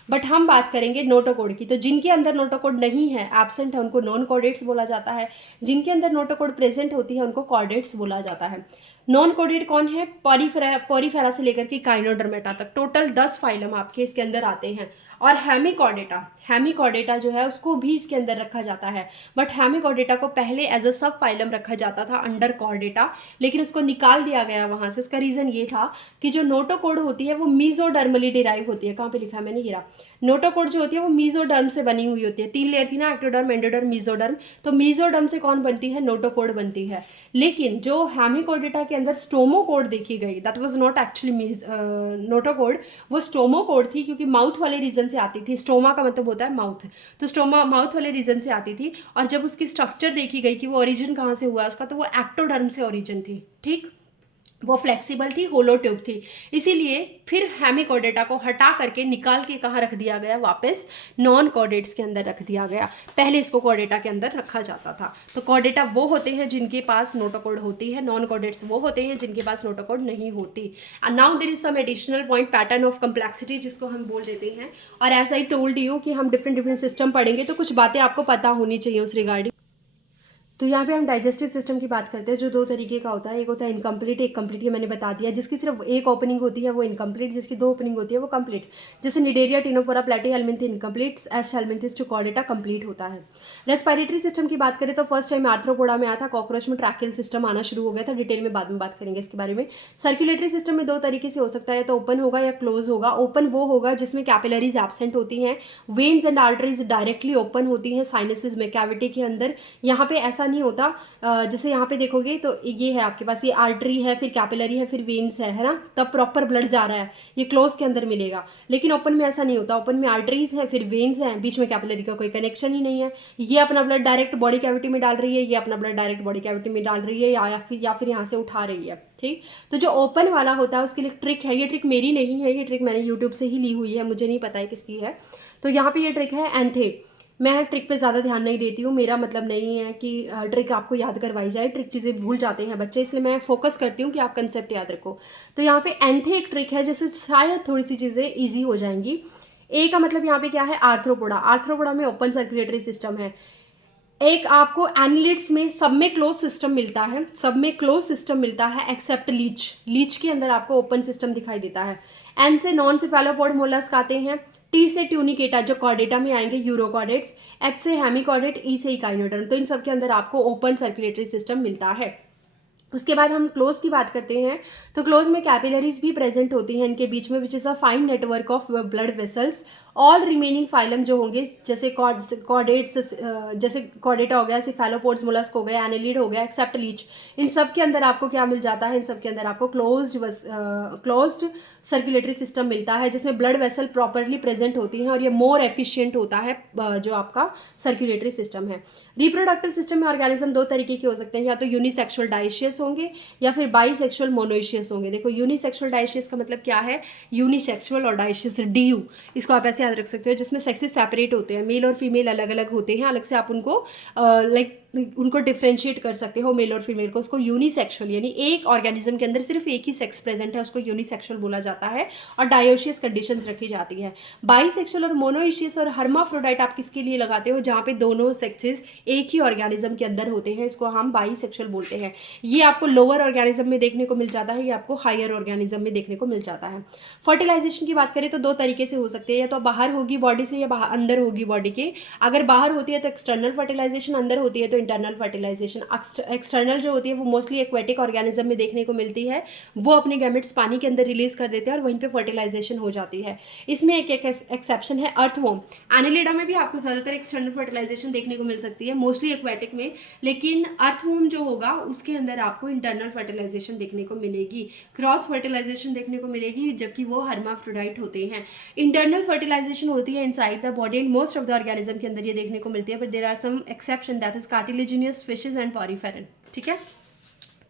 बट हम बात करेंगे नोटोकोड की, तो जिनके अंदर नोटोकोड नहीं है, एब्सेंट है, उनको नॉन कॉर्डेट्स बोला जाता है। जिनके अंदर नोटोकोड प्रेजेंट होती है उनको कॉर्डेट्स बोला जाता है। नॉन कोडेड कौन है, पॉरीफेरा से लेकर के काइनोडर्मेटा तक टोटल 10 फाइलम आपके इसके अंदर आते हैं। और हेमिकॉर्डेटा जो है उसको भी इसके अंदर रखा जाता है। बट हेमिकॉर्डेटा को पहले एज अ सब फाइलम रखा जाता था अंडर कॉर्डेटा, लेकिन उसको निकाल दिया गया वहाँ से। उसका रीज़न ये था कि जो नोटोकोड होती है वो मीजोडर्मली डिराइव होती है। कहाँ पे लिखा है मैंने, ये रहा। नोटोकोड जो होती है वो मीजोडर्म से बनी हुई होती है। 3 लेयर थी ना, एक्टोडर्म, एंडोडर्म, मीजोडर्म। तो मीजोडर्म से कौन बनती है, नोटोकोड बनती है। लेकिन जो हेमिकॉर्डेटा के अंदर स्टोमोकोड देखी गई, that was not actually notochord, वो स्टोमोकोड थी, क्योंकि माउथ वाले रीजन से आती थी। स्टोमा का मतलब होता है माउथ, तो स्टोमा माउथ वाले रीजन से आती थी। और जब उसकी स्ट्रक्चर देखी गई कि वो ओरिजिन कहाँ से हुआ उसका, तो वो एक्टोडर्म से ओरिजिन थी, ठीक। वो फ्लेक्सिबल थी, होलो ट्यूब थी। इसीलिए फिर हेमिकॉर्डेटा को हटा करके निकाल के कहाँ रख दिया गया, वापस नॉन कॉर्डेट्स के अंदर रख दिया गया। पहले इसको कॉर्डेटा के अंदर रखा जाता था। तो कॉर्डेटा वो होते हैं जिनके पास नोटोकोड होती है, नॉन कॉर्डेट्स वो होते हैं जिनके पास नोटोकोड नहीं होती। And now there is some additional point, pattern of complexity, जिसको हम बोल देते हैं। और एज आई टोल्ड यू कि हम डिफरेंट सिस्टम पढ़ेंगे, तो कुछ बातें आपको पता होनी चाहिए उस रिगार्डिंग। तो यहाँ पे हम डाइजेस्टिव सिस्टम की बात करते हैं, जो 2 तरीके का होता है। एक होता है इनकम्प्लीट, एक कंप्लीट, ये मैंने बता दिया। जिसकी सिर्फ एक ओपनिंग होती है वो इनकम्प्लीट, जिसकी 2 ओपनिंग होती है वो कंप्लीट। जैसे Cnidaria, Ctenophora, Platyhelminth incomplete, Aschelminthes to Chordata complete होता है। रेस्पिरेटरी सिस्टम की बात करें तो फर्स्ट टाइम आर्थ्रोपोडा में आया था, कॉकरोच में ट्रैकियल सिस्टम आना शुरू हो गया था। डिटेल में बाद में बात करेंगे इसके बारे में। सर्कुलेटरी सिस्टम में 2 तरीके से हो सकता है, तो ओपन होगा या क्लोज होगा। ओपन वो होगा जिसमें कैपिलरीज एब्सेंट होती हैं, veins and arteries directly open होती हैं साइनसेस में, कैविटी के अंदर। यहाँ पे ऐसा नहीं होता। जैसे यहाँ पे देखोगे तो ये है आपके पास, ये आर्टरी है, फिर कैपिलरी है, फिर वेन्स है ना, तब प्रॉपर ब्लड जा रहा है, ये क्लोज के अंदर मिलेगा। लेकिन ओपन में ऐसा नहीं होता। ओपन में आर्टरीज है, फिर वेन्स हैं, बीच में कैपिलरी का कोई कनेक्शन ही नहीं है। ये अपना ब्लड डायरेक्ट बॉडी कैविटी में डाल रही है, ये अपना ब्लड डायरेक्ट बॉडी कैविटी में डाल रही है, या फिर यहाँ से उठा रही है, ठीक। तो जो ओपन वाला होता है उसके लिए ट्रिक है, ये ट्रिक मेरी नहीं है, ये ट्रिक मैंने यूट्यूब से ही ली हुई है, मुझे नहीं पता है किसकी है। तो यहाँ पे ये ट्रिक है एंथे। मैं ट्रिक पे ज़्यादा ध्यान नहीं देती हूँ, मेरा मतलब नहीं है कि ट्रिक आपको याद करवाई जाए, ट्रिक चीज़ें भूल जाते हैं बच्चे, इसलिए मैं फोकस करती हूँ कि आप कंसेप्ट याद रखो। तो यहाँ पे एंथे एक ट्रिक है जिससे शायद थोड़ी सी चीज़ें ईजी हो जाएंगी। ए का मतलब यहाँ पे क्या है, आर्थ्रोपोडा। आर्थ्रोपोडा में ओपन सर्कुलेटरी सिस्टम है। एक आपको एनिलिड्स में सब में क्लोज सिस्टम मिलता है, सब में क्लोज सिस्टम मिलता है एक्सेप्ट लीच के अंदर आपको ओपन सिस्टम दिखाई देता है। एन से नॉन सेफेलोपोड मोलस्क आते हैं। टी से ट्यूनिकेटा जो कॉर्डेटा में आएंगे यूरोकॉर्डेट्स। एच से हेमिकॉर्डेट, ई से इकाइनोडर्म। तो इन सब के अंदर आपको ओपन सर्कुलेटरी सिस्टम मिलता है। उसके बाद हम क्लोज की बात करते हैं, तो क्लोज में कैपिलरीज भी प्रेजेंट होती हैं इनके बीच में, विच is a fine network of blood vessels. All remaining phylum जो होंगे, जैसे कॉर्डेट्स, जैसे कॉर्डेटा हो गया, सिफेलोपोड्स, मोलस्क हो गया, एनिलिड हो गया, एक्सेप्ट लीच, इन सब के अंदर आपको क्या मिल जाता है, इन सब के अंदर आपको क्लोज्ड सर्कुलेटरी सिस्टम मिलता है, जिसमें ब्लड वेसल प्रॉपरली प्रेजेंट होती हैं, और ये मोर एफिशिएंट होता है जो आपका सर्कुलेटरी सिस्टम है। रिप्रोडक्टिव सिस्टम में ऑर्गेनिज्म 2 तरीके के हो सकते हैं, या तो यूनिसेक्सुअल डाइशियस होंगे या फिर बाइसेक्सुअल मोनोइशियस होंगे। देखो यूनिसेक्सुअल डाइशियस का मतलब क्या है, यूनिसेक्सुअल और डाइशियस, DU, इसको आप ऐसे याद रख सकते हो, जिसमें सेक्सेस सेपरेट होते हैं, मेल और फीमेल अलग अलग होते हैं, अलग से आप उनको लाइक उनको डिफ्रेंशिएट कर सकते हो मेल और फीमेल को, उसको यूनिसेक्सुअल, यानी एक ऑर्गेनिज्म के अंदर सिर्फ एक ही सेक्स प्रेजेंट है, उसको यूनिसेक्सुअल बोला जाता है और डायोशियस कंडीशंस रखी जाती है। बाईसेक्सुअल और मोनोइशियस और हर्माफ्रोडाइट आप किसके लिए लगाते हो, जहाँ पे दोनों सेक्सेस एक ही ऑर्गेनिज्म के अंदर होते हैं, इसको हम बाईसेक्सुअल बोलते हैं। ये आपको लोअर ऑर्गेनिज्म में देखने को मिल जाता है, ये आपको हायर ऑर्गेनिज्म में देखने को मिल जाता है। फर्टिलाइजेशन की बात करें तो दो तरीके से हो सकते हैं, या तो बाहर होगी बॉडी से या अंदर होगी बॉडी के। अगर बाहर होती है तो एक्सटर्नल फर्टिलाइजेशन, अंदर होती है तो इंटरनल फर्टिलाइजेशन। एक्सटर्नल जो होती है वो मोस्टली एक्वेटिक ऑर्गेनिज्म में देखने को मिलती है, वो अपने गैमेट्स पानी के अंदर रिलीज कर देते हैं और वहीं पे फर्टिलाइजेशन हो जाती है। इसमें एक एक्सेप्शन है अर्थवॉर्म। एनालिडा में भी आपको ज़्यादातर एक्सटर्नल फर्टिलाइजेशन देखने को मिल सकती है, मोस्टली एक्वेटिक में, लेकिन अर्थवॉर्म जो होगा उसके अंदर आपको इंटरनल फर्टिलाइजेशन देखने को मिलेगी, क्रॉस फर्टिलाइजेशन देखने को मिलेगी, जबकि वो हर्माफ्रोडाइट होते हैं। इंटरनल फर्टिलाइजेशन होती है inside the body and most of the organism के अंदर ये देखने को मिलती है, but there are some exception, that is cartilaginous fishes and poriferan. ठीक है,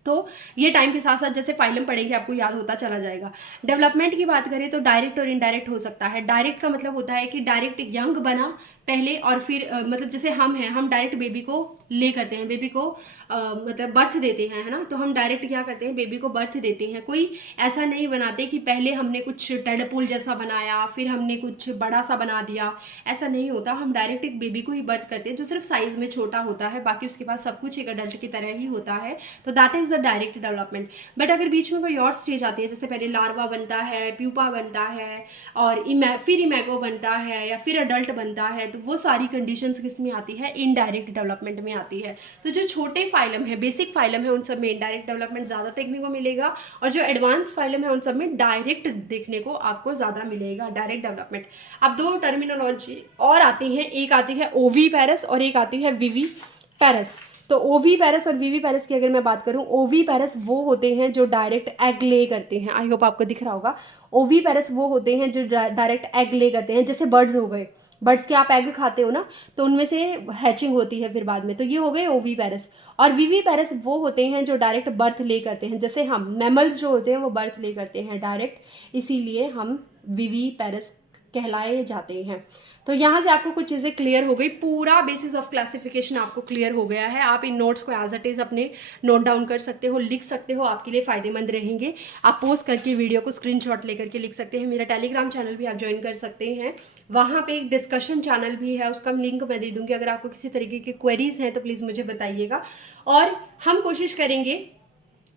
तो ये टाइम के साथ साथ जैसे फाइलम पढ़ेंगे आपको याद होता चला जाएगा। डेवलपमेंट की बात करें तो डायरेक्ट और इनडायरेक्ट हो सकता है। डायरेक्ट का मतलब होता है कि डायरेक्ट यंग बना पहले और फिर मतलब जैसे हम हैं, हम डायरेक्ट बेबी को ले करते हैं, बेबी को मतलब बर्थ देते हैं, है ना, तो हम डायरेक्ट क्या करते हैं, बेबी को बर्थ देते हैं। कोई ऐसा नहीं बनाते कि पहले हमने कुछ टेडपोल जैसा बनाया फिर हमने कुछ बड़ा सा बना दिया, ऐसा नहीं होता। हम डायरेक्ट एक बेबी को ही बर्थ करते हैं जो सिर्फ साइज में छोटा होता है, बाकी उसके पास सब कुछ एक अडल्ट की तरह ही होता है, तो that is the direct development. But अगर बीच में कोई और स्टेज आती है, जैसे पहले लार्वा बनता है, प्यूपा बनता है और फिर इमेगो बनता है या फिर अडल्ट बनता है, तो वो सारी कंडीशंस किस में आती है, इनडायरेक्ट डेवलपमेंट में आती है। तो जो छोटे फाइलम है, बेसिक फाइलम है, उन सब में इनडायरेक्ट डेवलपमेंट ज़्यादा देखने को मिलेगा, और जो एडवांस फाइलम है उन सब में डायरेक्ट देखने को आपको ज़्यादा मिलेगा, डायरेक्ट डेवलपमेंट। अब दो टर्मिनोलॉजी और आती हैं, एक आती है ओवीपेरस और एक आती है विवीपेरस। तो ओवीपेरस और विवीपेरस की अगर मैं बात करूं, ओवीपेरस वो होते हैं जो डायरेक्ट एग ले करते हैं, आई होप आपको दिख रहा होगा। ओवीपेरस वो होते हैं जो डायरेक्ट एग ले करते हैं, जैसे बर्ड्स हो गए, बर्ड्स के आप एग खाते हो ना, तो उनमें से हैचिंग होती है फिर बाद में, तो ये हो गए ओवीपेरस। और विवीपेरस वो होते हैं जो डायरेक्ट बर्थ ले करते हैं, जैसे हम मैमल्स जो होते हैं वो बर्थ ले करते हैं डायरेक्ट, इसीलिए हम विवीपेरस कहलाए जाते हैं। तो यहाँ से आपको कुछ चीज़ें क्लियर हो गई, पूरा बेसिस ऑफ क्लासिफिकेशन आपको क्लियर हो गया है। आप इन नोट्स को एज इट इज़ अपने नोट डाउन कर सकते हो, लिख सकते हो, आपके लिए फ़ायदेमंद रहेंगे। आप पोस्ट करके वीडियो को स्क्रीनशॉट लेकर के लिख सकते हैं। मेरा टेलीग्राम चैनल भी आप ज्वाइन कर सकते हैं, वहाँ पे एक डिस्कशन चैनल भी है, उसका लिंक मैं दे दूँगी। अगर आपको किसी तरीके की क्वेरीज हैं तो प्लीज़ मुझे बताइएगा, और हम कोशिश करेंगे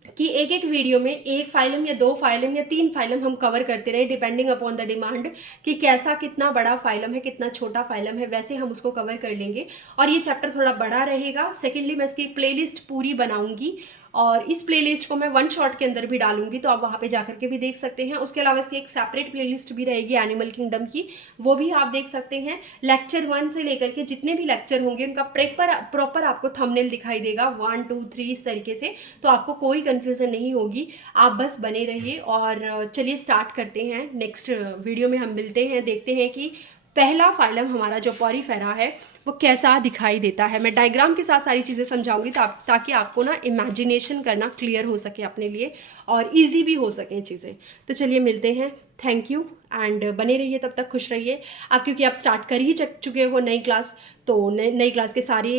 कि एक एक वीडियो में एक फाइलम या दो फाइलम या तीन फाइलम हम कवर करते रहे, डिपेंडिंग अपॉन द डिमांड, कि कैसा कितना बड़ा फाइलम है, कितना छोटा फाइलम है, वैसे हम उसको कवर कर लेंगे। और ये चैप्टर थोड़ा बड़ा रहेगा। सेकेंडली मैं इसकी एक प्लेलिस्ट पूरी बनाऊंगी, और इस प्लेलिस्ट को मैं वन शॉट के अंदर भी डालूंगी, तो आप वहाँ पे जाकर के भी देख सकते हैं। उसके अलावा इसकी एक सेपरेट प्लेलिस्ट भी रहेगी एनिमल किंगडम की, वो भी आप देख सकते हैं। लेक्चर 1 से लेकर के जितने भी लेक्चर होंगे उनका प्रॉपर आपको थंबनेल दिखाई देगा 1 2 3 इस तरीके से, तो आपको कोई कन्फ्यूज़न नहीं होगी। आप बस बने रहिए, और चलिए स्टार्ट करते हैं। नेक्स्ट वीडियो में हम मिलते हैं, देखते हैं कि पहला फाइलम हमारा जो पॉरीफेरा है वो कैसा दिखाई देता है। मैं डायग्राम के साथ सारी चीज़ें समझाऊंगी ताकि आपको ना इमेजिनेशन करना क्लियर हो सके अपने लिए, और इजी भी हो सकें चीज़ें। तो चलिए मिलते हैं, थैंक यू, एंड बने रहिए, तब तक खुश रहिए। अब क्योंकि आप स्टार्ट कर ही चुके हो नई क्लास, तो नई क्लास के सारे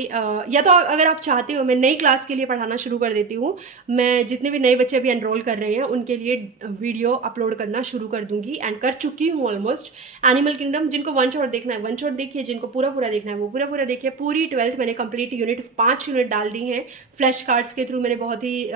या तो अगर आप चाहते हो मैं नई क्लास के लिए पढ़ाना शुरू कर देती हूँ। मैं जितने भी नए बच्चे अभी एनरोल कर रहे हैं उनके लिए वीडियो अपलोड करना शुरू कर दूंगी, एंड कर चुकी हूँ ऑलमोस्ट। एनिमल किंगडम जिनको वन शॉट देखना है वन शॉट देखिए, जिनको पूरा देखना है वो पूरा देखिए। पूरी 12th मैंने कंप्लीट यूनिट 5 यूनिट डाल दी हैं फ्लैश कार्ड्स के थ्रू, मैंने बहुत ही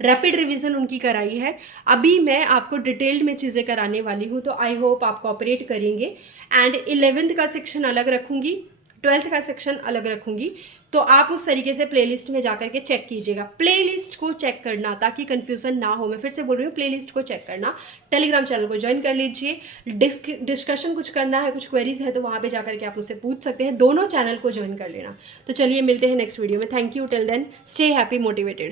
रैपिड रिविज़न उनकी कराई है। अभी मैं आपको डिटेल्ड में चीज़ें कराने वाली हूँ, तो आई होप आप कोऑपरेट करेंगे। एंड 11th का सेक्शन अलग रखूँगी, 12th का सेक्शन अलग रखूँगी, तो आप उस तरीके से प्लेलिस्ट में जाकर के चेक कीजिएगा। प्लेलिस्ट को चेक करना ताकि कंफ्यूजन ना हो, मैं फिर से बोल रही हूँ, प्लेलिस्ट को चेक करना। टेलीग्राम चैनल को ज्वाइन कर लीजिए। डिस्कशन कुछ करना है, कुछ क्वेरीज है, तो वहाँ पे जाकर के आप मुझसे पूछ सकते हैं। दोनों चैनल को ज्वाइन कर लेना। तो चलिए मिलते हैं नेक्स्ट वीडियो में। Thank you, till then stay happy motivated.